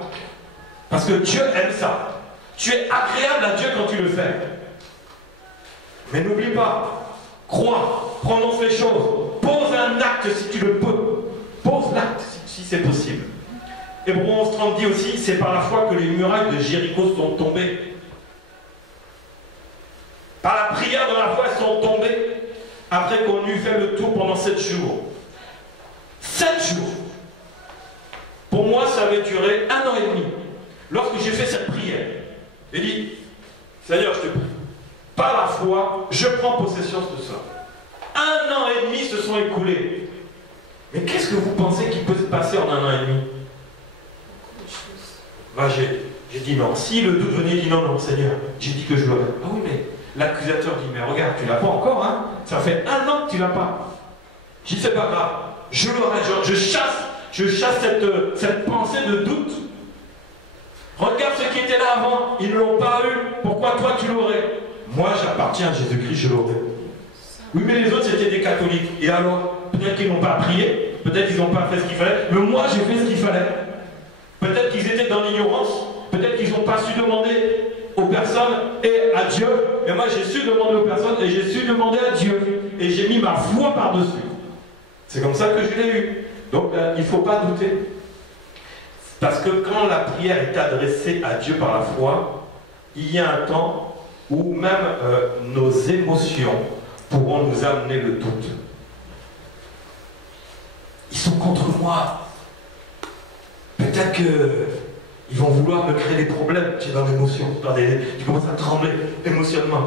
Parce que Dieu aime ça. Tu es agréable à Dieu quand tu le fais. Mais n'oublie pas, crois, prononce les choses, pose un acte si tu le peux. Pose l'acte si c'est possible. Hébreux 11:30 dit aussi, c'est par la foi que les murailles de Jéricho sont tombées. Par la prière de la foi, elles sont tombées après qu'on eut fait le tour pendant 7 jours. 7 jours. Pour moi, ça avait duré 1 an et demi. Lorsque j'ai fait cette prière, j'ai dit, Seigneur, je te prie, par la foi, je prends possession de ça. 1 an et demi se sont écoulés. Mais qu'est-ce que vous pensez qui peut se passer en 1 an et demi? Bah, j'ai dit non. Si le doute venait, il dit non, non, Seigneur, j'ai dit que je l'aurais. Ah oui, mais l'accusateur dit, mais regarde, tu l'as pas encore, hein? Ça fait 1 an que tu l'as pas. J'ai dit, c'est pas grave, je l'aurai, je chasse cette pensée de doute. Regarde ceux qui étaient là avant, ils ne l'ont pas eu. Pourquoi toi tu l'aurais? Moi j'appartiens à Jésus-Christ, je l'aurais. Oui, mais les autres c'était des catholiques. Et alors, peut-être qu'ils n'ont pas prié, peut-être qu'ils n'ont pas fait ce qu'il fallait, mais moi j'ai fait ce qu'il fallait. Peut-être qu'ils étaient dans l'ignorance, peut-être qu'ils n'ont pas su demander aux personnes et à Dieu. Et moi j'ai su demander aux personnes et j'ai su demander à Dieu. Et j'ai mis ma foi par-dessus. C'est comme ça que je l'ai eu. Donc il ne faut pas douter. Parce que quand la prière est adressée à Dieu par la foi, il y a un temps où même nos émotions pourront nous amener le doute. Ils sont contre moi. Peut-être qu'ils vont vouloir me créer des problèmes. Tu es dans l'émotion. Tu commences à trembler émotionnellement.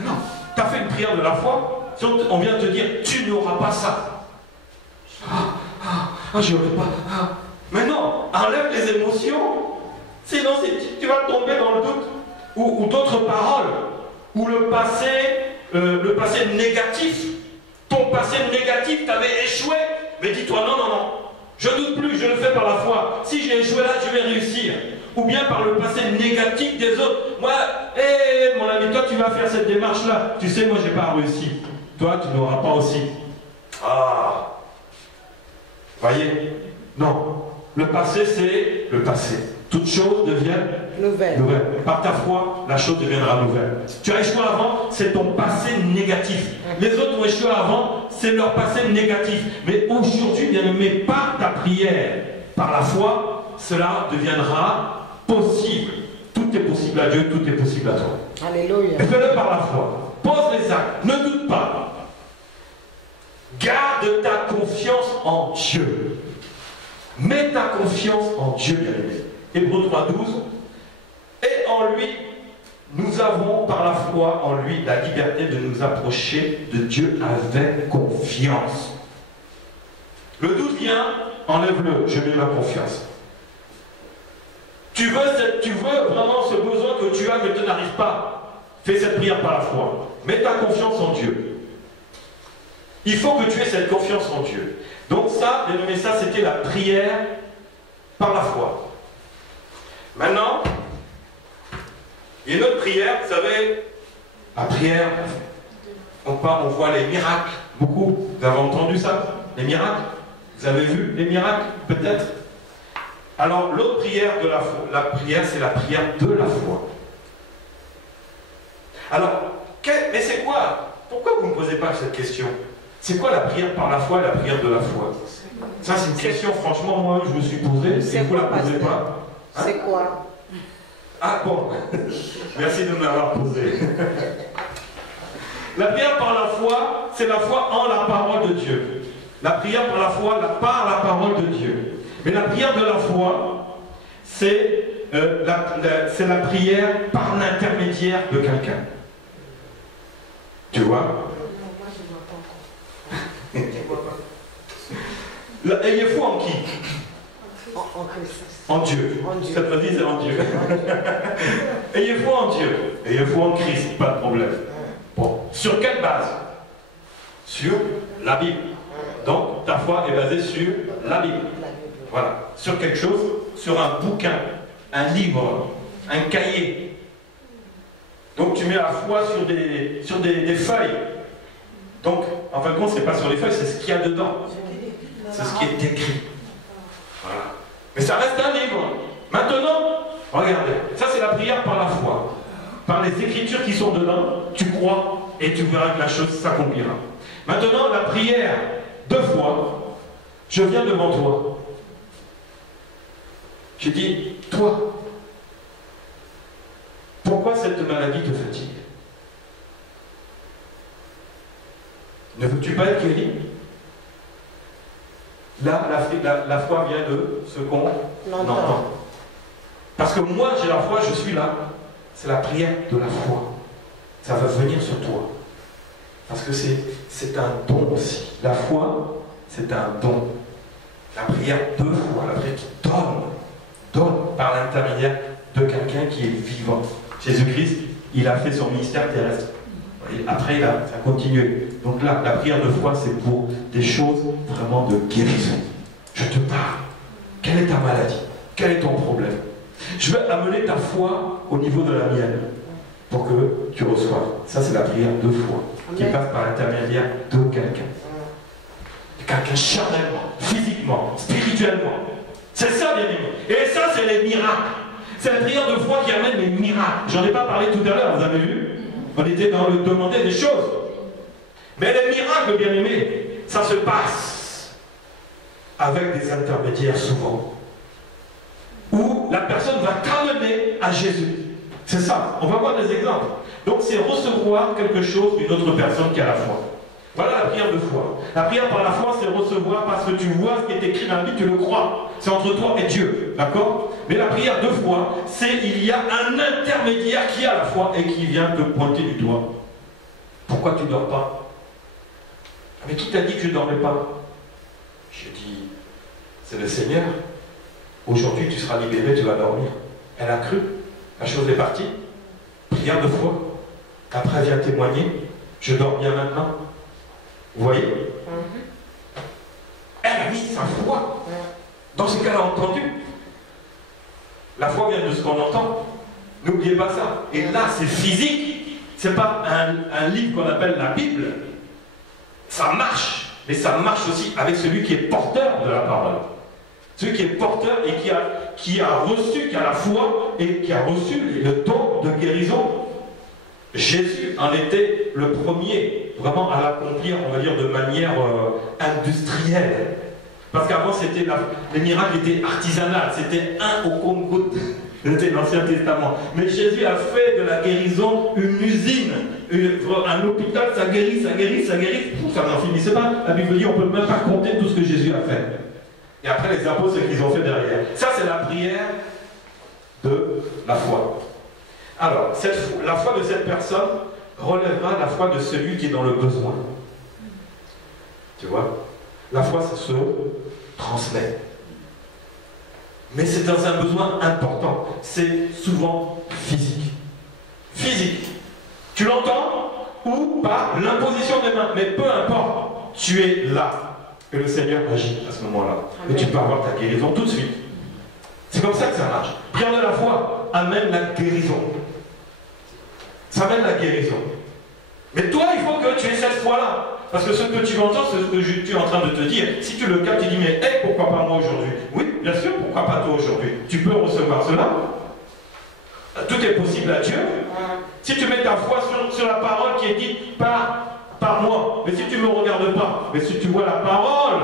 Non. Tu as fait une prière de la foi. On vient te dire, tu n'auras pas ça. Je n'aurai pas. Mais non, enlève les émotions. Sinon, tu vas tomber dans le doute. Ou d'autres paroles. Ou le passé négatif. Ton passé négatif, tu avais échoué. Mais dis-toi, non, non, non. Je doute plus, je le fais par la foi. Si j'ai échoué là, je vais réussir. Ou bien par le passé négatif des autres. Moi, mon ami, toi, tu vas faire cette démarche-là. Tu sais, moi, j'ai pas réussi. Toi, tu n'auras pas aussi. Ah. Voyez? Non. Le passé, c'est le passé. Toutes choses deviennent nouvelles. Par ta foi, la chose deviendra nouvelle. Tu as échoué avant, c'est ton passé négatif. Les autres ont échoué avant, c'est leur passé négatif. Mais aujourd'hui, bien-aimé, par ta prière, par la foi, cela deviendra possible. Tout est possible à Dieu, tout est possible à toi. Alléluia. Fais-le par la foi. Pose les actes. Ne doute pas. Garde ta confiance en Dieu. Mets ta confiance en Dieu, bien-aimé. Hébreux 3:12. Et en lui, nous avons par la foi en lui la liberté de nous approcher de Dieu avec confiance. Le doute vient, enlève-le, je mets ma confiance. Tu veux vraiment ce besoin que tu as mais tu n'arrives pas. Fais cette prière par la foi. Mets ta confiance en Dieu. Il faut que tu aies cette confiance en Dieu. Donc ça, c'était la prière par la foi. Maintenant, il y a une autre prière, vous savez, la prière, on voit les miracles, beaucoup. Vous avez entendu ça? Les miracles? Vous avez vu les miracles? Peut-être. Alors, l'autre prière de la foi, la prière, c'est la prière de la foi. Alors, mais c'est quoi? Pourquoi vous ne me posez pas cette question? C'est quoi la prière par la foi et la prière de la foi? Ça, c'est une question, franchement, moi, je me suis posée, et vous ne la posez pas. Hein? C'est quoi? Ah bon, merci de me l'avoir posé. La prière par la foi, c'est la foi en la parole de Dieu. La prière par la foi, par la parole de Dieu. Mais la prière de la foi, c'est la prière par l'intermédiaire de quelqu'un. Tu vois? Moi, je ne vois pas encore. Ayez foi en qui? En Christ. En Dieu. En Dieu. Cette fois-ci, c'est en Dieu. Ayez foi en Dieu. Ayez foi en Christ, pas de problème. Bon, sur quelle base? Sur la Bible. Donc, ta foi est basée sur la Bible. Voilà. Sur quelque chose, sur un bouquin, un livre, un cahier. Donc, tu mets la foi sur des feuilles. Donc, en fin de compte, ce n'est pas sur les feuilles, c'est ce qu'il y a dedans. C'est ce qui est écrit. Voilà. Mais ça reste un livre. Maintenant, regardez, ça c'est la prière par la foi. Par les écritures qui sont dedans, tu crois et tu verras que la chose s'accomplira. Maintenant, la prière de foi, je viens devant toi. Je dis, toi, pourquoi cette maladie te fatigue? Ne veux-tu pas être guéri? Là, la foi vient de ce qu'on entend. Parce que moi, j'ai la foi, je suis là. C'est la prière de la foi. Ça va venir sur toi. Parce que c'est un don aussi. La foi, c'est un don. La prière de foi, la prière qui donne par l'intermédiaire de quelqu'un qui est vivant. Jésus-Christ, il a fait son ministère terrestre. Et après, ça a continué. Donc là, la prière de foi, c'est pour des choses vraiment de guérison. Je te parle. Quelle est ta maladie? Quel est ton problème? Je vais amener ta foi au niveau de la mienne pour que tu reçoives. Ça, c'est la prière de foi qui passe par l'intermédiaire de quelqu'un. Quelqu'un charnellement, physiquement, spirituellement. C'est ça, bien aimé. Et ça, c'est les miracles. C'est la prière de foi qui amène les miracles. J'en ai pas parlé tout à l'heure, vous avez vu? On était dans le demander des choses. Mais les miracles, bien aimés, ça se passe avec des intermédiaires souvent. Où la personne va t'amener à Jésus. C'est ça. On va voir des exemples. Donc c'est recevoir quelque chose d'une autre personne qui a la foi. Voilà la prière de foi. La prière par la foi, c'est recevoir parce que tu vois ce qui est écrit dans la Bible, tu le crois. C'est entre toi et Dieu. D'accord? Mais la prière de foi, c'est il y a un intermédiaire qui a la foi et qui vient te pointer du doigt. Pourquoi tu ne dors pas? Mais qui t'a dit que je ne dormais pas? Je dis, c'est le Seigneur. Aujourd'hui, tu seras libéré, tu vas dormir. Elle a cru. La chose est partie. Prière de foi. Après, elle vient témoigner. Je dors bien maintenant. Vous voyez? Elle a mis sa foi dans ce qu'elle a entendu. La foi vient de ce qu'on entend. N'oubliez pas ça. Et là, c'est physique. Ce n'est pas un livre qu'on appelle la Bible. Ça marche. Mais ça marche aussi avec celui qui est porteur de la parole. Celui qui est porteur et qui a reçu, qui a la foi et qui a reçu le don de guérison. Jésus en était le premier vraiment à l'accomplir, on va dire, de manière industrielle. Parce qu'avant, les miracles étaient artisanaux, c'était un au compte-gouttes. C'était l'Ancien Testament. Mais Jésus a fait de la guérison une usine, un hôpital, ça guérit, ça guérit, ça guérit. Ça n'en finissait pas. La Bible dit, on ne peut même pas compter tout ce que Jésus a fait. Et après, les apôtres, ce qu'ils ont fait derrière. Ça, c'est la prière de la foi. Alors, la foi de cette personne relèvera la foi de celui qui est dans le besoin. Tu vois? La foi, ça se transmet. Mais c'est dans un besoin important. C'est souvent physique. Physique. Tu l'entends ou par l'imposition des mains. Mais peu importe, tu es là. Et le Seigneur agit à ce moment-là. Et tu peux avoir ta guérison tout de suite. C'est comme ça que ça marche. Prière de la foi amène la guérison. Ça amène la guérison. Mais toi, il faut que tu aies cette foi-là. Parce que ce que tu entends, c'est ce que tu es en train de te dire. Si tu le captes, tu dis, mais hey, pourquoi pas moi aujourd'hui? Oui, bien sûr, pourquoi pas toi aujourd'hui? Tu peux recevoir cela. Tout est possible à Dieu. Si tu mets ta foi sur la parole qui est dite par moi, mais si tu ne me regardes pas, mais si tu vois la parole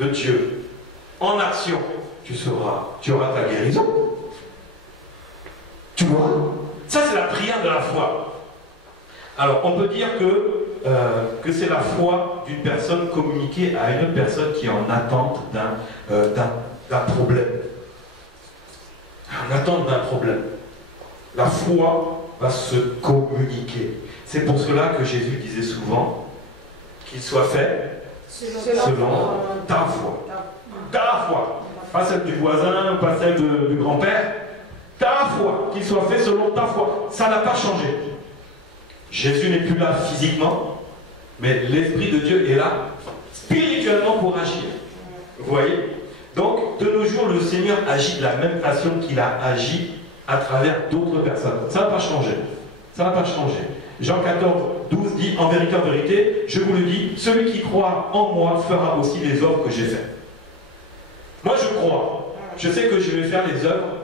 de Dieu en action, tu auras ta guérison. Tu vois? Ça, c'est la prière de la foi. Alors, on peut dire que c'est la foi d'une personne communiquée à une autre personne qui est en attente d'un problème. en attente d'un problème. La foi va se communiquer. C'est pour cela que Jésus disait souvent qu'il soit fait selon ta foi. Ta foi. Pas celle du voisin, pas celle du grand-père. Ta foi. Qu'il soit fait selon ta foi. Ça n'a pas changé. Jésus n'est plus là physiquement, mais l'Esprit de Dieu est là spirituellement pour agir. Vous voyez? Donc, de nos jours, le Seigneur agit de la même façon qu'il a agi à travers d'autres personnes. Ça n'a pas changé. Ça n'a pas changé. Jean 14, 12 dit, en vérité, je vous le dis, celui qui croit en moi fera aussi les œuvres que j'ai faites. Moi, je crois. Je sais que je vais faire les œuvres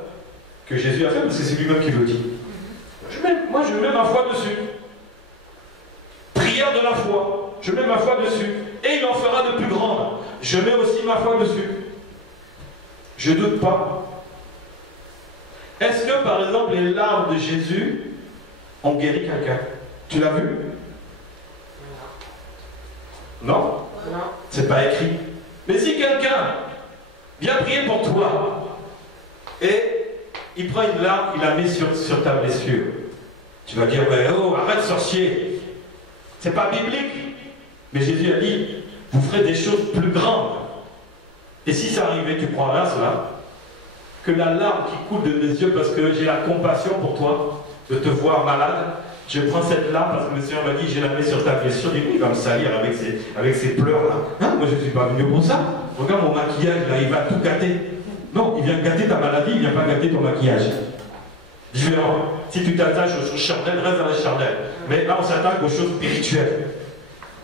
que Jésus a faites, parce que c'est lui-même qui le dit. Moi, je mets ma foi dessus. Prière de la foi. Je mets ma foi dessus. Et il en fera de plus grandes. Je mets aussi ma foi dessus. Je ne doute pas. Est-ce que, par exemple, les larmes de Jésus ont guéri quelqu'un? Tu l'as vu? Non? Non. C'est pas écrit. Mais si quelqu'un vient prier pour toi et il prend une larme, il la met sur ta blessure, tu vas dire, mais oh, arrête sorcier. C'est pas biblique. Mais Jésus a dit, vous ferez des choses plus grandes. Et si ça arrivait, tu croiras cela? Que la larme qui coule de mes yeux parce que j'ai la compassion pour toi, de te voir malade, je prends cette larme parce que le Seigneur m'a dit, je la mets sur ta blessure, il va me salir avec ces pleurs-là. Hein? Moi, je ne suis pas venu pour ça. Regarde mon maquillage, là, il va tout gâter. Non, il vient gâter ta maladie, il ne vient pas gâter ton maquillage. Différent. Si tu t'attaches aux choses charnelles, reste dans les charnelles. Mais là, on s'attaque aux choses spirituelles,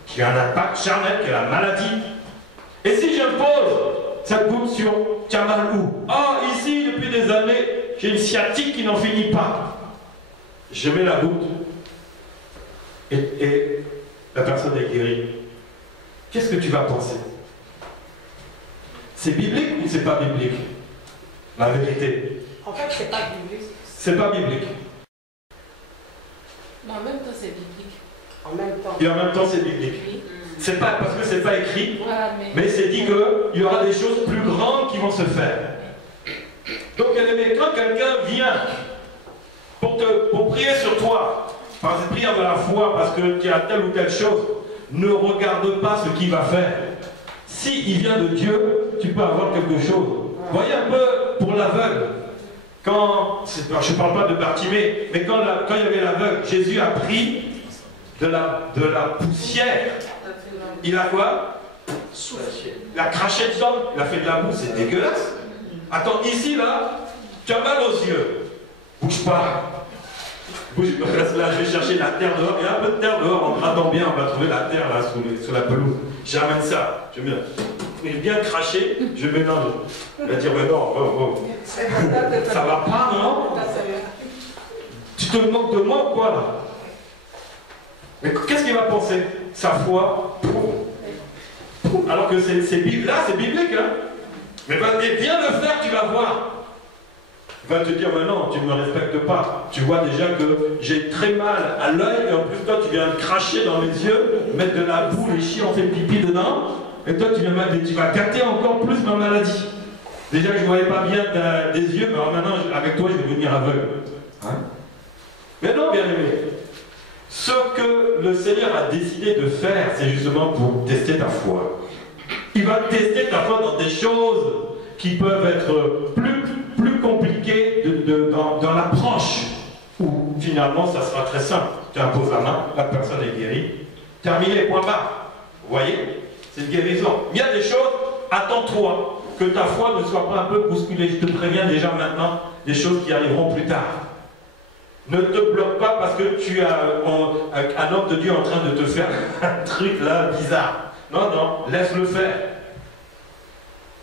qui a un impact charnel, qui est la maladie. Et si je pose cette goutte sur tiens mal où? Ah, ici, depuis des années, j'ai une sciatique qui n'en finit pas. Je mets la goutte et la personne est guérie. Qu'est-ce que tu vas penser? C'est biblique ou c'est pas biblique? La vérité. En fait, c'est pas biblique. C'est pas biblique. Mais en même temps, c'est biblique. En même temps. Et en même temps, c'est biblique. Oui. C'est pas parce que c'est pas écrit, Voilà, mais c'est dit qu'il y aura des choses plus grandes qui vont se faire. Donc, quand quelqu'un vient pour prier sur toi, par cette prière de la foi, parce que tu as telle ou telle chose, ne regarde pas ce qu'il va faire. S'il vient de Dieu, tu peux avoir quelque chose. Voyez un peu pour l'aveugle. Je ne parle pas de Bartimée, mais quand il y avait l'aveugle, Jésus a pris de la poussière. Il a quoi? Il a craché dedans, il a fait de la boue, c'est dégueulasse. Attends, ici, là, tu as mal aux yeux. Bouge pas. Bouge pas, reste là, je vais chercher la terre dehors. Il y a un peu de terre dehors, en grattant bien, on va trouver la terre là, sous la pelouse. J'amène ça. Je vais bien cracher, je mélange. Il va dire, mais non, oh. Ça va pas, non? Tu te moques de moi ou quoi là? Mais qu'est-ce qu'il va penser? Sa foi. Alors que c'est biblique, là c'est biblique, hein? Mais viens le faire, tu vas voir. Il va te dire, mais non, tu ne me respectes pas. Tu vois déjà que j'ai très mal à l'œil, et en plus toi tu viens me cracher dans mes yeux, mettre de la boue, les chiens ont fait pipi dedans, et toi tu vas gâter encore plus ma maladie. Déjà que je ne voyais pas bien des yeux, mais alors maintenant avec toi je vais devenir aveugle. Hein? Mais non, bien aimé. Ce que le Seigneur a décidé de faire, c'est justement pour tester ta foi. Il va tester ta foi dans des choses qui peuvent être plus compliquées dans l'approche, où finalement ça sera très simple. Tu imposes la main, la personne est guérie. Terminé, point barre. Vous voyez? C'est une guérison. Il y a des choses, attends-toi, que ta foi ne soit pas un peu bousculée. Je te préviens déjà maintenant des choses qui arriveront plus tard. Ne te bloque pas parce que tu as un homme de Dieu en train de te faire un truc là bizarre. Non, non, laisse-le faire.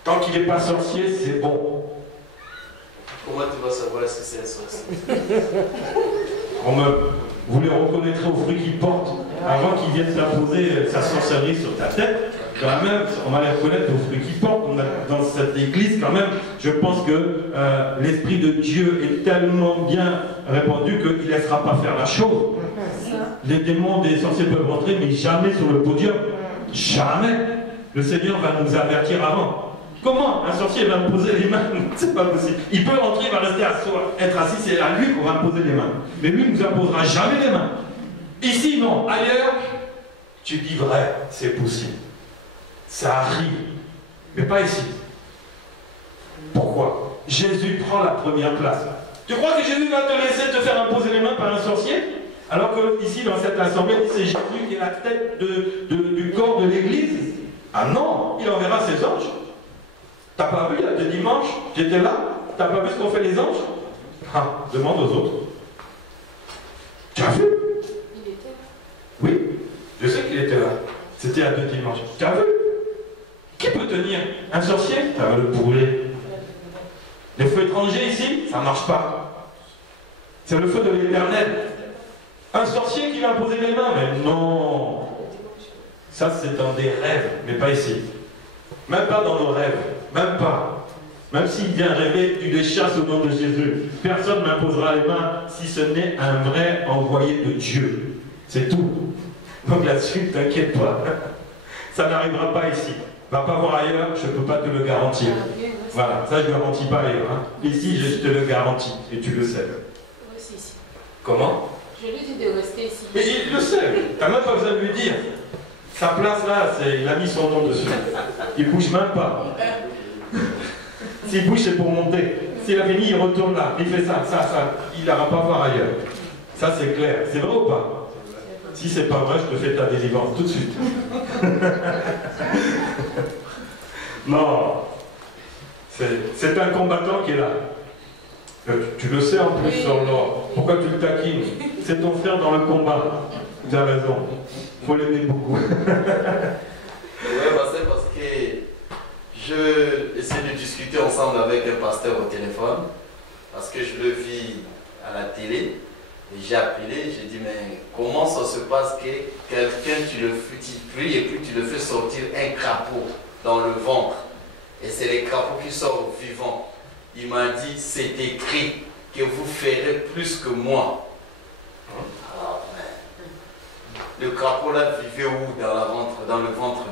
Tant qu'il n'est pas sorcier, c'est bon. Comment tu vas savoir est-ce que c'est un sorcier? Vous les reconnaîtrez aux fruits qu'ils portent. Avant qu'ils viennent t'imposer sa sorcellerie sur ta tête, quand même, on va les reconnaître aux fruits qu'ils portent. Dans cette église, quand même, je pense que l'Esprit de Dieu est tellement bien répandu qu'il ne laissera pas faire la chose. Les démons des sorciers peuvent rentrer, mais jamais sur le podium. Jamais. Le Seigneur va nous avertir avant. Comment un sorcier va me poser les mains? C'est pas possible. Il peut rentrer, il va rester être assis, c'est à lui qu'on va me poser les mains. Mais lui ne nous imposera jamais les mains. Ici, non. Ailleurs, tu dis vrai, c'est possible. Ça arrive. Mais pas ici. Pourquoi? Jésus prend la première place. Tu crois que Jésus va te laisser te faire imposer les mains par un sorcier? Alors que ici, dans cette assemblée, c'est Jésus qui est la tête du corps de l'Église. Ah non, il enverra ses anges. T'as pas vu, il y a 2 dimanches, j'étais là. T'as pas vu ce qu'ont fait les anges? Ah, demande aux autres. Tu as vu? Il était là. Oui, je sais qu'il était là. C'était à 2 dimanches. Tu as vu? Qui peut tenir? Un sorcier? Ça va le brûler. Les feux étrangers ici, ça ne marche pas. C'est le feu de l'Éternel. Un sorcier qui va imposer les mains, mais non. Ça, c'est dans des rêves, mais pas ici. Même pas dans nos rêves. Même pas. Même s'il vient rêver, tu les chasses au nom de Jésus. Personne ne m'imposera les mains si ce n'est un vrai envoyé de Dieu. C'est tout. Donc là-dessus, t'inquiète pas. Ça n'arrivera pas ici. Va pas voir ailleurs, je ne peux pas te le garantir. Voilà, ça je ne garantis pas ailleurs. Hein. Ici, je te le garantis, et tu le sais. Aussi ici. Comment? Je lui dis de rester ici. Mais il le sait, tu n'as même pas besoin de lui dire. Sa place là, il a mis son nom dessus. Il ne bouge même pas. S'il bouge, c'est pour monter. S'il a fini, il retourne là. Il fait ça. Il n'ira pas voir ailleurs. Ça, c'est clair. C'est vrai ou pas? Si c'est pas vrai, je te fais ta délivrance tout de suite. Non. C'est un combattant qui est là. Tu le sais en plus, sur l'or. Pourquoi tu le taquines? C'est ton frère dans le combat. Tu as raison. Il faut l'aimer beaucoup. Oui, c'est parce que je essaie de discuter ensemble avec un pasteur au téléphone, parce que je le vis à la télé. Et j'ai appelé, j'ai dit, mais comment ça se passe que quelqu'un, tu pries et puis tu le fais sortir un crapaud dans le ventre. Et c'est les crapauds qui sortent vivants. Il m'a dit, c'est écrit que vous ferez plus que moi. Alors, le crapaud là vivait où dans le ventre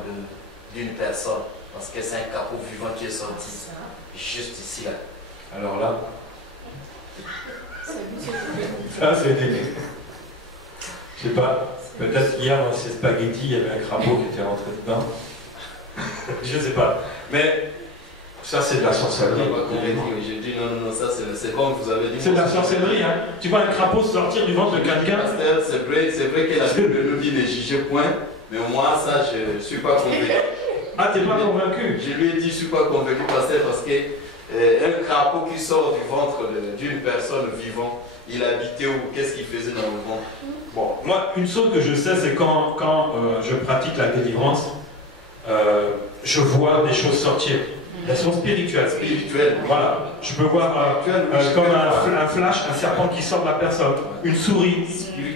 d'une personne? Parce que c'est un crapaud vivant qui est sorti juste ici là. Alors là, ça c'est des... Je sais pas, peut-être hier dans ces spaghettis, il y avait un crapaud qui était rentré dedans. Je sais pas. Mais ça c'est de la sorcellerie. J'ai dit non, ça c'est comme vous avez dit. C'est de la sorcellerie, hein. Tu vois un crapaud sortir du ventre de quelqu'un. C'est vrai que la Bible nous dit ne jugez point, mais moi ça je ne suis pas convaincu. Ah, t'es pas convaincu? Je lui ai dit je ne suis pas convaincu, pasteur, parce que un crapaud qui sort du ventre d'une personne vivante, il habitait où? Qu'est-ce qu'il faisait dans le ventre? Bon, moi, une chose que je sais, c'est quand je pratique la délivrance, je vois des choses sortir. Elles sont spirituelles. Voilà. Je peux voir comme un flash, un serpent qui sort de la personne, une souris,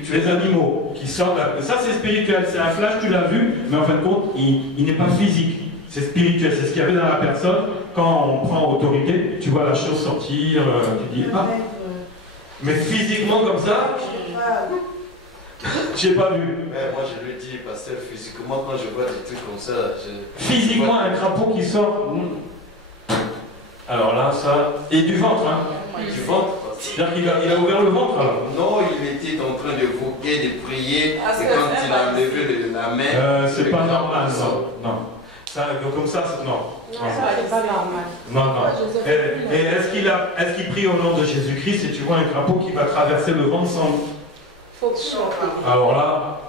des animaux qui sortent de la... Ça, c'est spirituel. C'est un flash, tu l'as vu, mais en fin de compte, il n'est pas physique. C'est spirituel. C'est ce qu'il y avait dans la personne. Quand on prend autorité, tu vois la chose sortir, tu dis, ah. Mais physiquement comme ça, j'ai pas vu. Mais moi je lui dis, pasteur, physiquement, quand je vois des trucs comme ça, physiquement, un crapaud qui sort. Alors là, ça. Et du ventre, hein. Du ventre. C'est-à-dire qu'il a ouvert le ventre alors. Non, il était en train de voguer, de prier. C'est quand il a levé la main. C'est pas normal, non. Ça, comme ça, non. Non, ça c'est pas normal. Non. Et est-ce qu'il prie au nom de Jésus-Christ et tu vois un crapaud qui va traverser le ventre sans... Faut que je Alors là,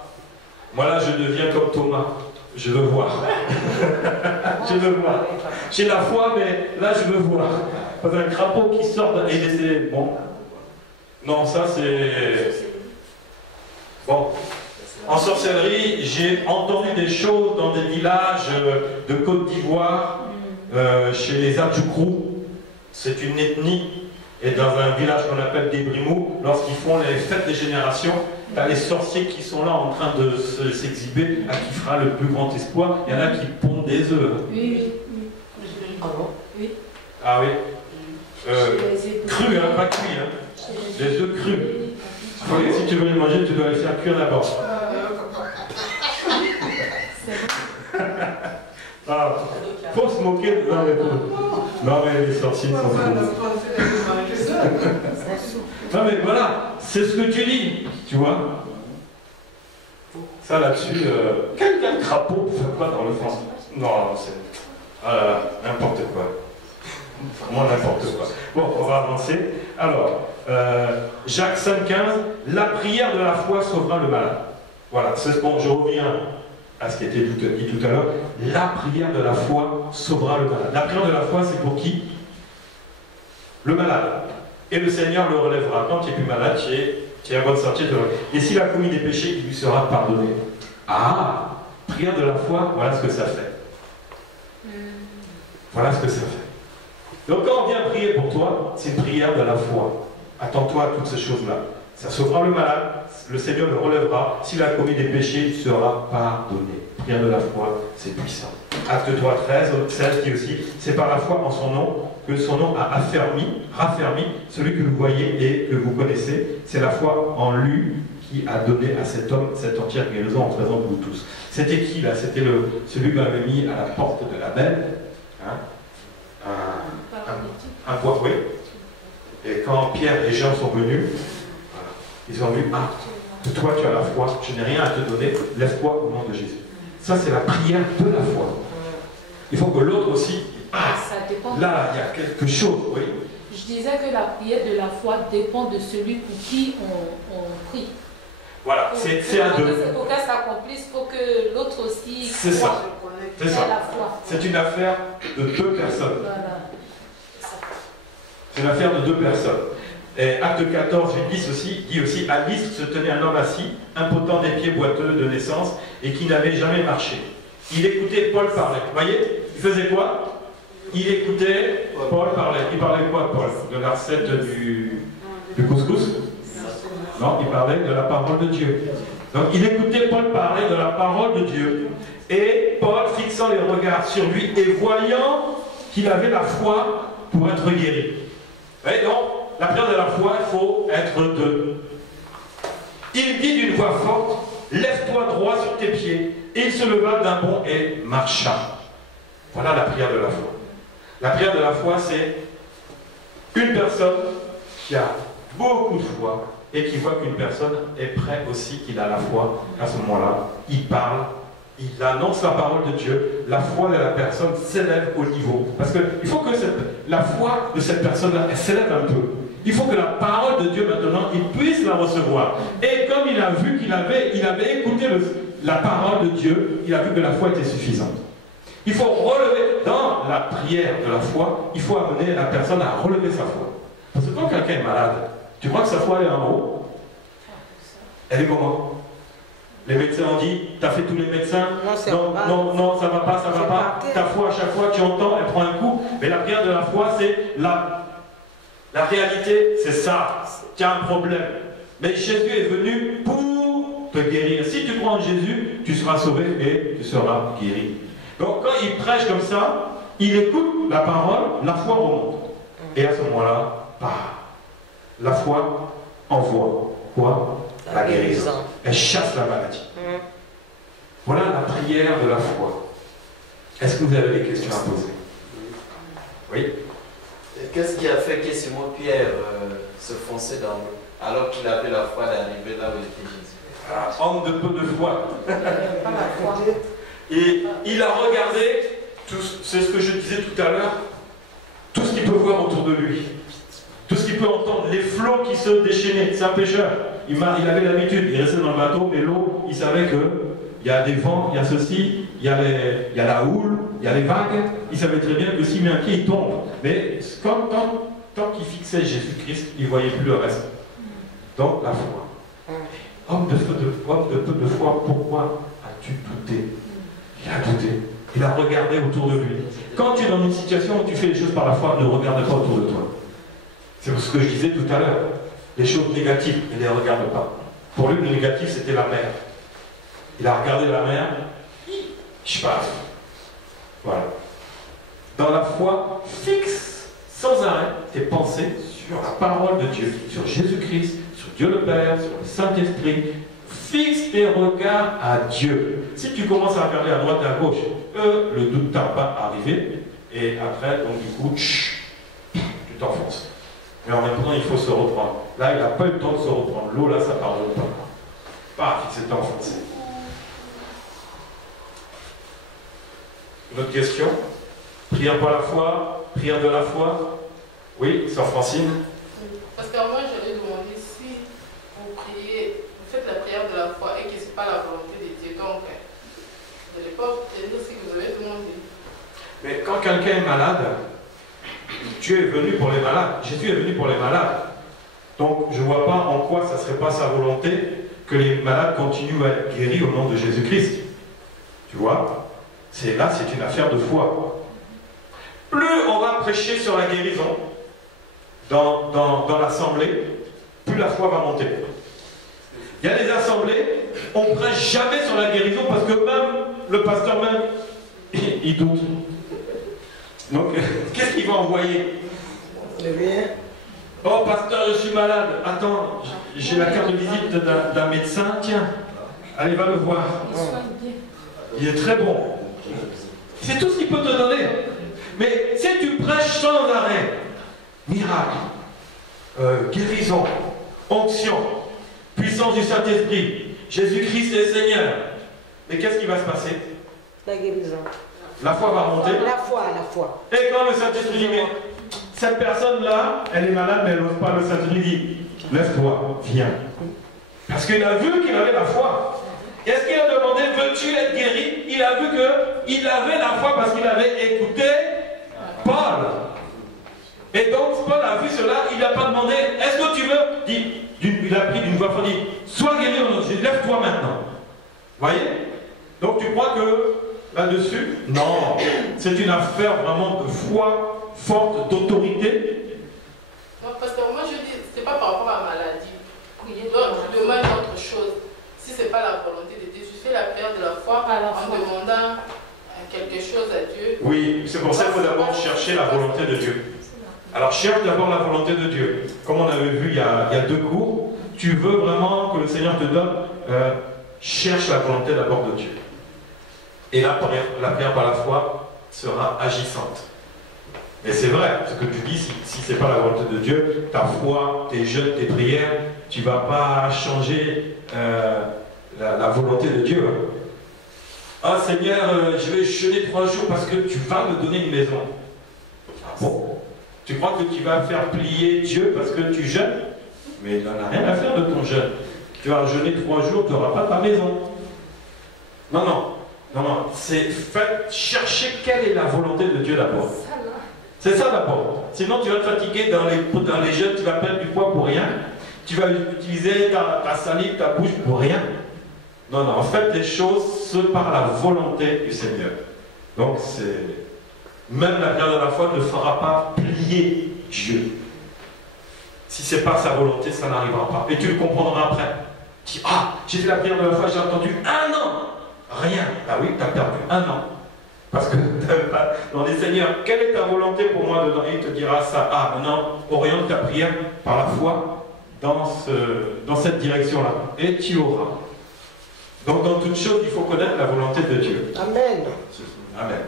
moi là, je deviens comme Thomas. Je veux voir. Je veux voir. J'ai la foi, mais là, je veux voir. Parce qu'un crapaud qui sort et laisser... Bon. Non, ça, c'est... Bon. En sorcellerie, j'ai entendu des choses dans des villages de Côte d'Ivoire, chez les Adjoukrou. C'est une ethnie. Et dans un village qu'on appelle des Brimou, lorsqu'ils font les fêtes des générations, tu as les sorciers qui sont là en train de s'exhiber à qui fera le plus grand espoir. Il y en a qui pondent des œufs. Oui. Ah bon? Oui. Ah oui. Crus, hein, pas cuits. Hein. Les œufs crus. Si tu veux les manger, tu dois les faire cuire d'abord. Ah, faut se moquer de... Non mais les sorciers sont fous. Non mais voilà, c'est ce que tu dis, tu vois. Ça là-dessus, quelqu'un crapaud pour faire quoi dans le France? Non, c'est... Ah là là, n'importe quoi. Vraiment n'importe quoi. Bon, on va avancer. Alors, Jacques 5,15, la prière de la foi sauvera le malade. Voilà, c'est bon, je reviens à ce qui a été dit tout à l'heure. La prière de la foi sauvera le malade. La prière de la foi, c'est pour qui? Le malade. Et le Seigneur le relèvera. Quand tu es plus malade, tu es à bonne sortie. Et s'il a commis des péchés, il lui sera pardonné. Ah, prière de la foi, voilà ce que ça fait. Voilà ce que ça fait. Donc quand on vient prier pour toi, c'est une prière de la foi. Attends-toi à toutes ces choses-là. Ça sauvera le malade, le Seigneur le relèvera. S'il a commis des péchés, il sera pardonné. Prière de la foi, c'est puissant. Acte 3, 13, 16 dit aussi, c'est par la foi en son nom que son nom a raffermi celui que vous voyez et que vous connaissez. C'est la foi en lui qui a donné à cet homme cette entière guérison en présence de vous tous. C'était qui là? C'était celui qu'on avait mis à la porte de la belle. Hein? Un poids, oui. Et quand Pierre et Jean sont venus, voilà, ils ont vu, ah, que toi tu as la foi, je n'ai rien à te donner, lève-toi au nom de Jésus. Ça c'est la prière de la foi. Il faut que l'autre aussi, ah, là il y a quelque chose, oui. Je disais que la prière de la foi dépend de celui pour qui on prie. Voilà, c'est à deux. Pour qu'elle s'accomplisse, il faut que l'autre aussi c'est ça. C'est ça. La foi. C'est une affaire de deux personnes. Voilà. C'est une affaire de deux personnes. Et acte 14, 10 aussi, dit aussi, à Lystre se tenait un homme assis, impotent des pieds boiteux de naissance, et qui n'avait jamais marché. Il écoutait Paul parler. Vous voyez, il faisait quoi? Il écoutait Paul parler. Il parlait quoi, Paul? De la recette du couscous? Non, il parlait de la parole de Dieu. Donc il écoutait Paul parler de la parole de Dieu. Et Paul, fixant les regards sur lui et voyant qu'il avait la foi pour être guéri. Et donc, la prière de la foi, il faut être deux. Il dit d'une voix forte, lève-toi droit sur tes pieds. Et il se leva d'un bond et marcha. Voilà la prière de la foi. La prière de la foi, c'est une personne qui a beaucoup de foi et qui voit qu'une personne est prête aussi, qu'il a la foi. À ce moment-là, il parle, il annonce la parole de Dieu. La foi de la personne s'élève au niveau. Parce qu'il faut que la foi de cette personne-là s'élève un peu. Il faut que la parole de Dieu, maintenant, il puisse la recevoir. Et comme il a vu qu'il avait écouté la parole de Dieu, il a vu que la foi était suffisante. Il faut relever, dans la prière de la foi, il faut amener la personne à relever sa foi. Parce que quand quelqu'un est malade, tu crois que sa foi est en haut? Elle est comment? Les médecins ont dit, tu as fait tous les médecins? Non, ça va pas, ça va pas. Ta foi, à chaque fois, tu entends, elle prend un coup. Mais la prière de la foi, c'est la réalité, c'est ça. Tu as un problème. Mais Jésus est venu pour te guérir. Si tu crois en Jésus, tu seras sauvé et tu seras guéri. Donc quand il prêche comme ça, il écoute la parole, la foi remonte. Et à ce moment-là, la foi envoie quoi? La guérison. Elle chasse la maladie. Voilà la prière de la foi. Est-ce que vous avez des questions à poser? Oui. Qu'est-ce qui a fait que Simon Pierre se fonçait dans l'eau alors qu'il avait la foi d'arriver là où était Jésus? Homme de peu de foi. Et il a regardé, c'est ce que je disais tout à l'heure, tout ce qu'il peut voir autour de lui. Tout ce qu'il peut entendre, les flots qui se déchaînaient. C'est un pêcheur. Il avait l'habitude, il restait dans le bateau, mais l'eau, il savait qu'il y a des vents, il y a ceci, il y a la houle, il y a les vagues. Il savait très bien que s'il met un pied, il tombe. Mais tant qu'il fixait Jésus-Christ, il ne voyait plus le reste. Donc la foi. Homme de peu de foi, pourquoi as-tu douté? Il a douté. Il a regardé autour de lui. Quand tu es dans une situation où tu fais les choses par la foi, ne regarde pas autour de toi. C'est ce que je disais tout à l'heure. Les choses négatives, il ne les regarde pas. Pour lui, le négatif, c'était la mer. Il a regardé la mer, je passe. Voilà. Dans la foi, fixe sans arrêt tes pensées sur la parole de Dieu, sur Jésus-Christ, sur Dieu le Père, sur le Saint-Esprit. Fixe tes regards à Dieu. Si tu commences à regarder à droite et à gauche, le doute t'a pas arrivé. Et après, donc du coup, tu t'enfonces. Mais en même temps, il faut se reprendre. Là, il n'a pas eu le temps de se reprendre. L'eau, là, ça ne pardonne pas. Paf, il s'est enfoncé. Une autre question? Prière par la foi, prière de la foi. Oui, sœur Francine? Parce que moi, j'allais demander si vous priez, vous faites la prière de la foi et que ce n'est pas la volonté de Dieu. Donc, de l'époque, c'est ce que vous avez demandé. Mais quand quelqu'un est malade, Dieu est venu pour les malades. Jésus est venu pour les malades. Donc, je ne vois pas en quoi ça ne serait pas sa volonté que les malades continuent à être guéris au nom de Jésus-Christ. Tu vois? Là, c'est une affaire de foi. Plus on va prêcher sur la guérison dans l'assemblée, plus la foi va monter. Il y a des assemblées, on ne prêche jamais sur la guérison parce que même le pasteur même, il doute. Donc, qu'est-ce qu'il va envoyer? Oh, pasteur, je suis malade. Attends, j'ai la carte de visite d'un médecin. Tiens, allez, va le voir. Il est très bon. C'est tout ce qu'il peut te donner. Mais si tu prêches sans arrêt, miracle, guérison, onction, puissance du Saint-Esprit, Jésus-Christ est Seigneur, mais qu'est-ce qui va se passer? La guérison. La foi va monter. La foi. Et quand le Saint-Esprit dit, mais cette personne-là, elle est malade, mais elle n'ose pas, le Saint-Esprit dit, lève-toi, viens. Parce qu'il a vu qu'il avait la foi. Est-ce qu'il a demandé, veux-tu être guéri? Il a vu qu'il avait la foi parce qu'il avait écouté Paul. Et donc, Paul a vu cela, il n'a pas demandé, est-ce que tu veux? Il a pris d'une voix forte, dit, sois guéri au nom de Jésus, lève-toi maintenant. Voyez? Donc, tu crois que là-dessus? Non. C'est une affaire vraiment de foi forte, d'autorité. Non, parce que moi, je dis, ce n'est pas par rapport à la maladie. Donc, je demande autre chose. Si ce n'est pas la volonté de Dieu, je fais la prière de la foi en demandant quelque chose à Dieu. Oui, c'est pour ça qu'il faut d'abord chercher la volonté de Dieu. Alors cherche d'abord la volonté de Dieu. Comme on avait vu il y a 2 cours, tu veux vraiment que le Seigneur te donne, cherche la volonté d'abord de Dieu. Et là, la prière par la foi sera agissante. Mais c'est vrai, ce que tu dis, si ce n'est pas la volonté de Dieu, ta foi, tes jeûnes, tes prières, tu ne vas pas changer la volonté de Dieu. Ah Seigneur, je vais jeûner 3 jours parce que tu vas me donner une maison. Ah bon? Tu crois que tu vas faire plier Dieu parce que tu jeûnes? Mais il n'en a rien à faire de ton jeûne. Tu vas jeûner 3 jours, tu n'auras pas ta maison. Non. C'est chercher quelle est la volonté de Dieu d'abord. C'est ça d'abord. Sinon, tu vas te fatiguer dans les jeûnes, tu vas perdre du poids pour rien. Tu vas utiliser ta salive, ta bouche pour rien. Non, en fait, les choses se par la volonté du Seigneur. Donc, même la prière de la foi ne fera pas plier Dieu. Si ce n'est pas sa volonté, ça n'arrivera pas. Et tu le comprendras après. Tu dis, ah, j'ai fait la prière de la foi, j'ai entendu 1 an. Rien. Ah oui, tu as perdu 1 an. Parce que tu n'avais pas demandé, Seigneur, quelle est ta volonté pour moi dedans? Et il te dira ça. Ah, maintenant, oriente ta prière par la foi dans cette direction-là. Et tu auras. Donc, dans toute chose, il faut connaître la volonté de Dieu. Amen. Amen.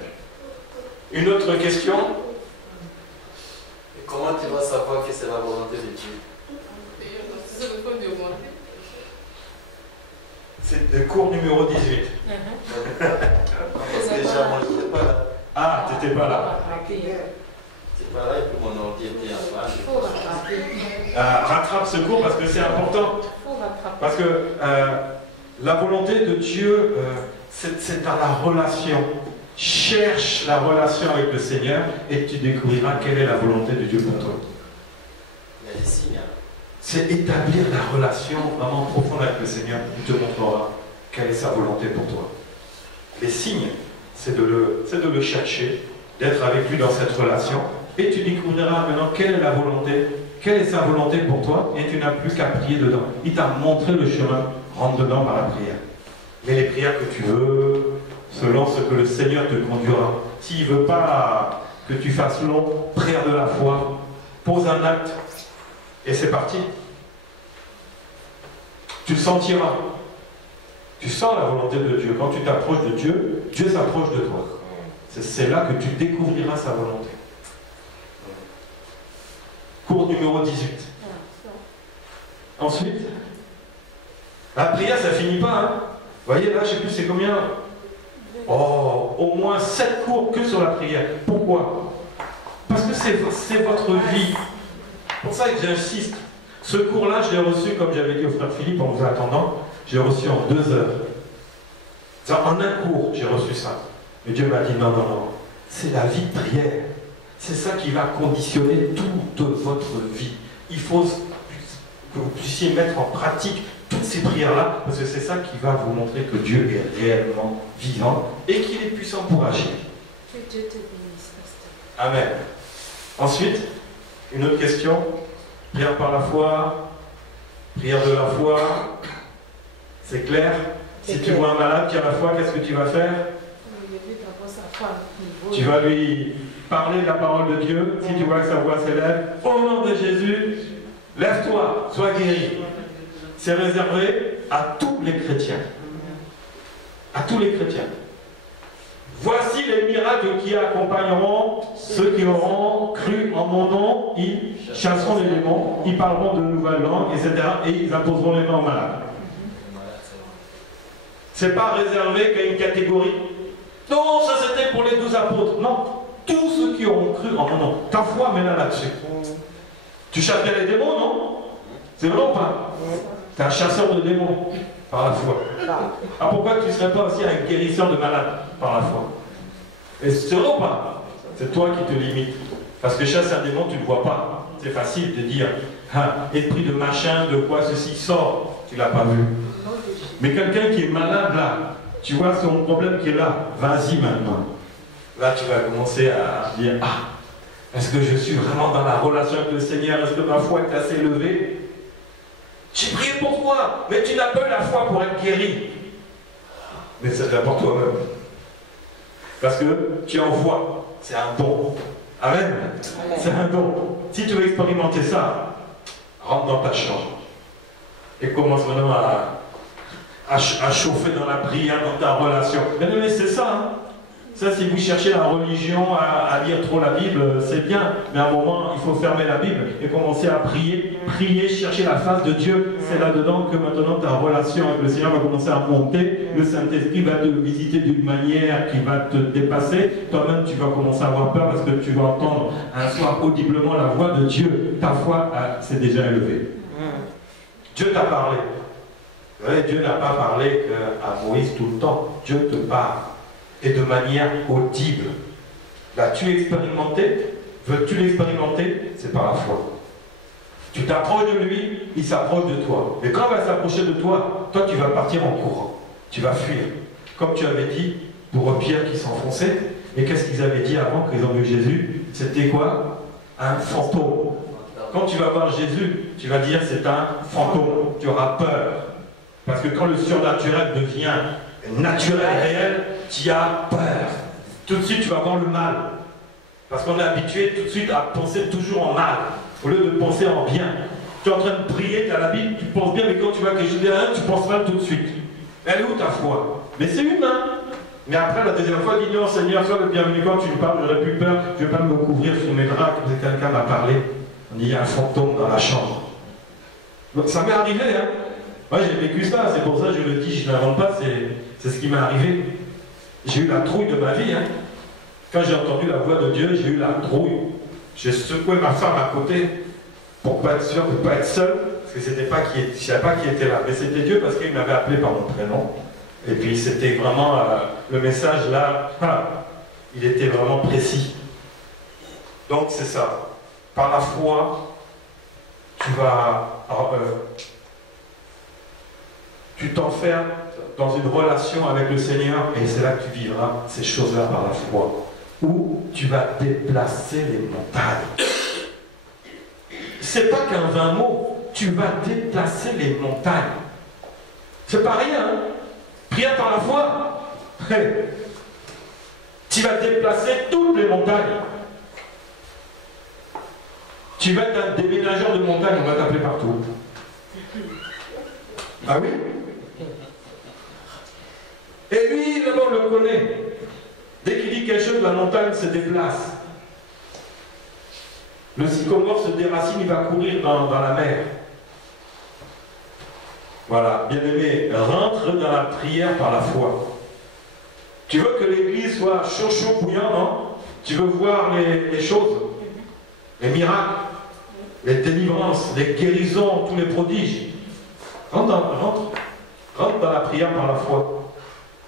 Une autre question? Et comment tu vas savoir que c'est la volonté de Dieu? C'est ce qu'il faut demander. C'est le cours numéro 18. Parce que déjà, moi, je n'étais pas là. Ah, tu n'étais pas là. Je n'étais pas là et puis mon ordi était en bas. Il faut rattraper. Rattrape ce cours parce que c'est important. Il faut rattraper. Parce que la volonté de Dieu, c'est dans la relation. Cherche la relation avec le Seigneur et tu découvriras quelle est la volonté de Dieu pour toi. Il y a des signes. C'est établir la relation vraiment profonde avec le Seigneur qui te montrera quelle est sa volonté pour toi. Les signes, c'est de le chercher, d'être avec lui dans cette relation, et tu découvriras maintenant quelle est la volonté, quelle est sa volonté pour toi, et tu n'as plus qu'à prier dedans. Il t'a montré le chemin, rentre dedans par la prière. Mais les prières que tu veux, selon ce que le Seigneur te conduira. S'il ne veut pas que tu fasses long, prière de la foi, pose un acte, et c'est parti. Tu le sentiras. Tu sens la volonté de Dieu. Quand tu t'approches de Dieu, Dieu s'approche de toi. C'est là que tu découvriras sa volonté. Cours numéro 18. Ensuite, la prière, ça finit pas. Hein. Vous voyez, là, je ne sais plus c'est combien. Oh, au moins 7 cours que sur la prière. Pourquoi? Parce que c'est votre vie. C'est pour ça que j'insiste. Ce cours-là, je l'ai reçu, comme j'avais dit au frère Philippe en vous attendant, j'ai reçu en 2 heures. En un cours, j'ai reçu ça. Mais Dieu m'a dit non, non, non. C'est la vie de prière. C'est ça qui va conditionner toute votre vie. Il faut que vous puissiez mettre en pratique toutes ces prières-là, parce que c'est ça qui va vous montrer que Dieu est réellement vivant et qu'il est puissant pour agir. Que Dieu te bénisse, pasteur. Amen. Ensuite, une autre question. Prière par la foi, prière de la foi. C'est clair? Si tu vois un malade qui a la foi, qu'est-ce que tu vas faire? Tu vas lui parler de la parole de Dieu. Si tu vois que sa voix s'élève, au nom de Jésus, lève-toi, sois guéri. C'est réservé à tous les chrétiens. À tous les chrétiens. Voici les miracles qui accompagneront ceux qui auront cru en mon nom. Ils chasseront les démons, ils parleront de nouvelles langues, etc. Et ils imposeront les mains aux malades. C'est pas réservé qu'à une catégorie. Non, ça c'était pour les 12 apôtres. Non, tous ceux qui auront cru en mon nom. Ta foi, mets-la là-dessus. Tu chasses les démons, non? C'est vrai ou pas? Tu es un chasseur de démons par la foi. Ah, pourquoi tu ne serais pas aussi un guérisseur de malades par la foi? Et c'est vrai ou pas? C'est toi qui te limites. Parce que chasser un démon, tu ne le vois pas. C'est facile de dire, ah, esprit de machin, de quoi ceci sort. Tu ne l'as pas vu. Mais quelqu'un qui est malade là, tu vois son problème qui est là, vas-y maintenant. Là, tu vas commencer à dire, ah, est-ce que je suis vraiment dans la relation avec le Seigneur? Est-ce que ma foi est assez élevée? J'ai prié pour toi, mais tu n'as pas eu la foi pour être guéri. Mais c'est d'abord toi-même. Parce que tu es en foi. C'est un don. Amen. C'est un don. Si tu veux expérimenter ça, rentre dans ta chambre. Et commence maintenant à chauffer dans la prière, dans ta relation. Mais c'est ça. Hein. Ça, si vous cherchez la religion, à lire trop la Bible, c'est bien. Mais à un moment, il faut fermer la Bible et commencer à prier. Prier, chercher la face de Dieu. C'est là-dedans que maintenant ta relation avec le Seigneur va commencer à monter. Le Saint-Esprit va te visiter d'une manière qui va te dépasser. Toi-même, tu vas commencer à avoir peur parce que tu vas entendre un soir audiblement la voix de Dieu. Ta foi s'est déjà élevée. Dieu t'a parlé. Ouais, Dieu n'a pas parlé à Moïse tout le temps. Dieu te parle. Et de manière audible. L'as-tu expérimenté? Veux-tu l'expérimenter? C'est par la foi. Tu t'approches de lui, il s'approche de toi. Et quand il va s'approcher de toi, toi tu vas partir en courant. Tu vas fuir. Comme tu avais dit pour Pierre qui s'enfonçait. Et qu'est-ce qu'ils avaient dit avant qu'ils ont vu Jésus? C'était quoi? Un fantôme. Quand tu vas voir Jésus, tu vas dire c'est un fantôme. Tu auras peur. Parce que quand le surnaturel devient naturel, réel, tu as peur. Tout de suite, tu vas voir le mal. Parce qu'on est habitué tout de suite à penser toujours en mal, au lieu de penser en bien. Tu es en train de prier, tu as la Bible, tu penses bien, mais quand tu vois quelque chose de bien, tu penses mal tout de suite. Elle est où ta foi? Mais c'est humain. Mais après, la deuxième fois, dis non, Seigneur, sois le bienvenu. Quand tu me parles, j'aurais plus peur, je ne vais pas me couvrir sous mes draps, comme quelqu'un m'a parlé. On dit, il y a un fantôme dans la chambre. Donc, ça m'est arrivé, hein. Moi, j'ai vécu ça, c'est pour ça que je le dis, je ne l'invente pas, c'est ce qui m'est arrivé. J'ai eu la trouille de ma vie. Hein. Quand j'ai entendu la voix de Dieu, j'ai eu la trouille. J'ai secoué ma femme à côté pour pas être sûr de ne pas être seul, parce que c'était pas je ne savais pas qui était là. Mais c'était Dieu parce qu'il m'avait appelé par mon prénom. Et puis c'était vraiment le message là, il était vraiment précis. Donc c'est ça. Par la foi, tu t'enfermes dans une relation avec le Seigneur et c'est là que tu vivras ces choses-là par la foi. Où tu vas déplacer les montagnes. C'est pas qu'un vain mot, tu vas déplacer les montagnes. C'est pas rien, hein? Prière par la foi. Tu vas déplacer toutes les montagnes. Tu vas être un déménageur de montagne, on va t'appeler partout. Ah oui? Et lui, là-bas, on le connaît. Dès qu'il dit quelque chose, la montagne se déplace. Le sycomore se déracine, il va courir dans la mer. Voilà, bien aimé, rentre dans la prière par la foi. Tu veux que l'église soit chaud, bouillant, non? Tu veux voir les choses, les miracles, les délivrances, les guérisons, tous les prodiges. Rentre dans la prière par la foi.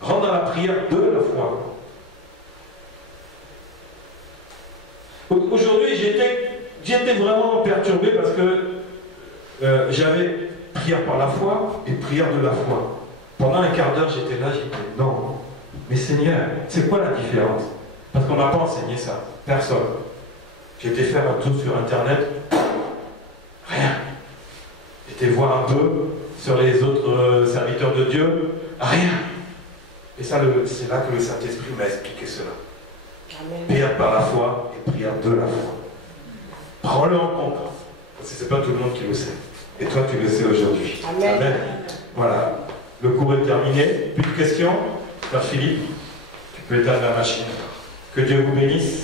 Rentre dans la prière de la foi. Aujourd'hui, j'étais vraiment perturbé parce que j'avais prière par la foi et prière de la foi. Pendant un quart d'heure, j'étais là, j'étais non. Mais Seigneur, c'est quoi la différence? Parce qu'on n'a pas enseigné ça. Personne. J'ai été faire un tour sur Internet. Rien. J'ai été voir un peu sur les autres serviteurs de Dieu. Rien. Et ça, c'est là que le Saint-Esprit m'a expliqué cela. Amen. Prière par la foi et prière de la foi. Prends-le en compte. Parce que ce n'est pas tout le monde qui le sait. Et toi, tu le sais aujourd'hui. Amen. Amen. Voilà. Le cours est terminé. Plus de questions? Frère Philippe, tu peux éteindre la machine. Que Dieu vous bénisse.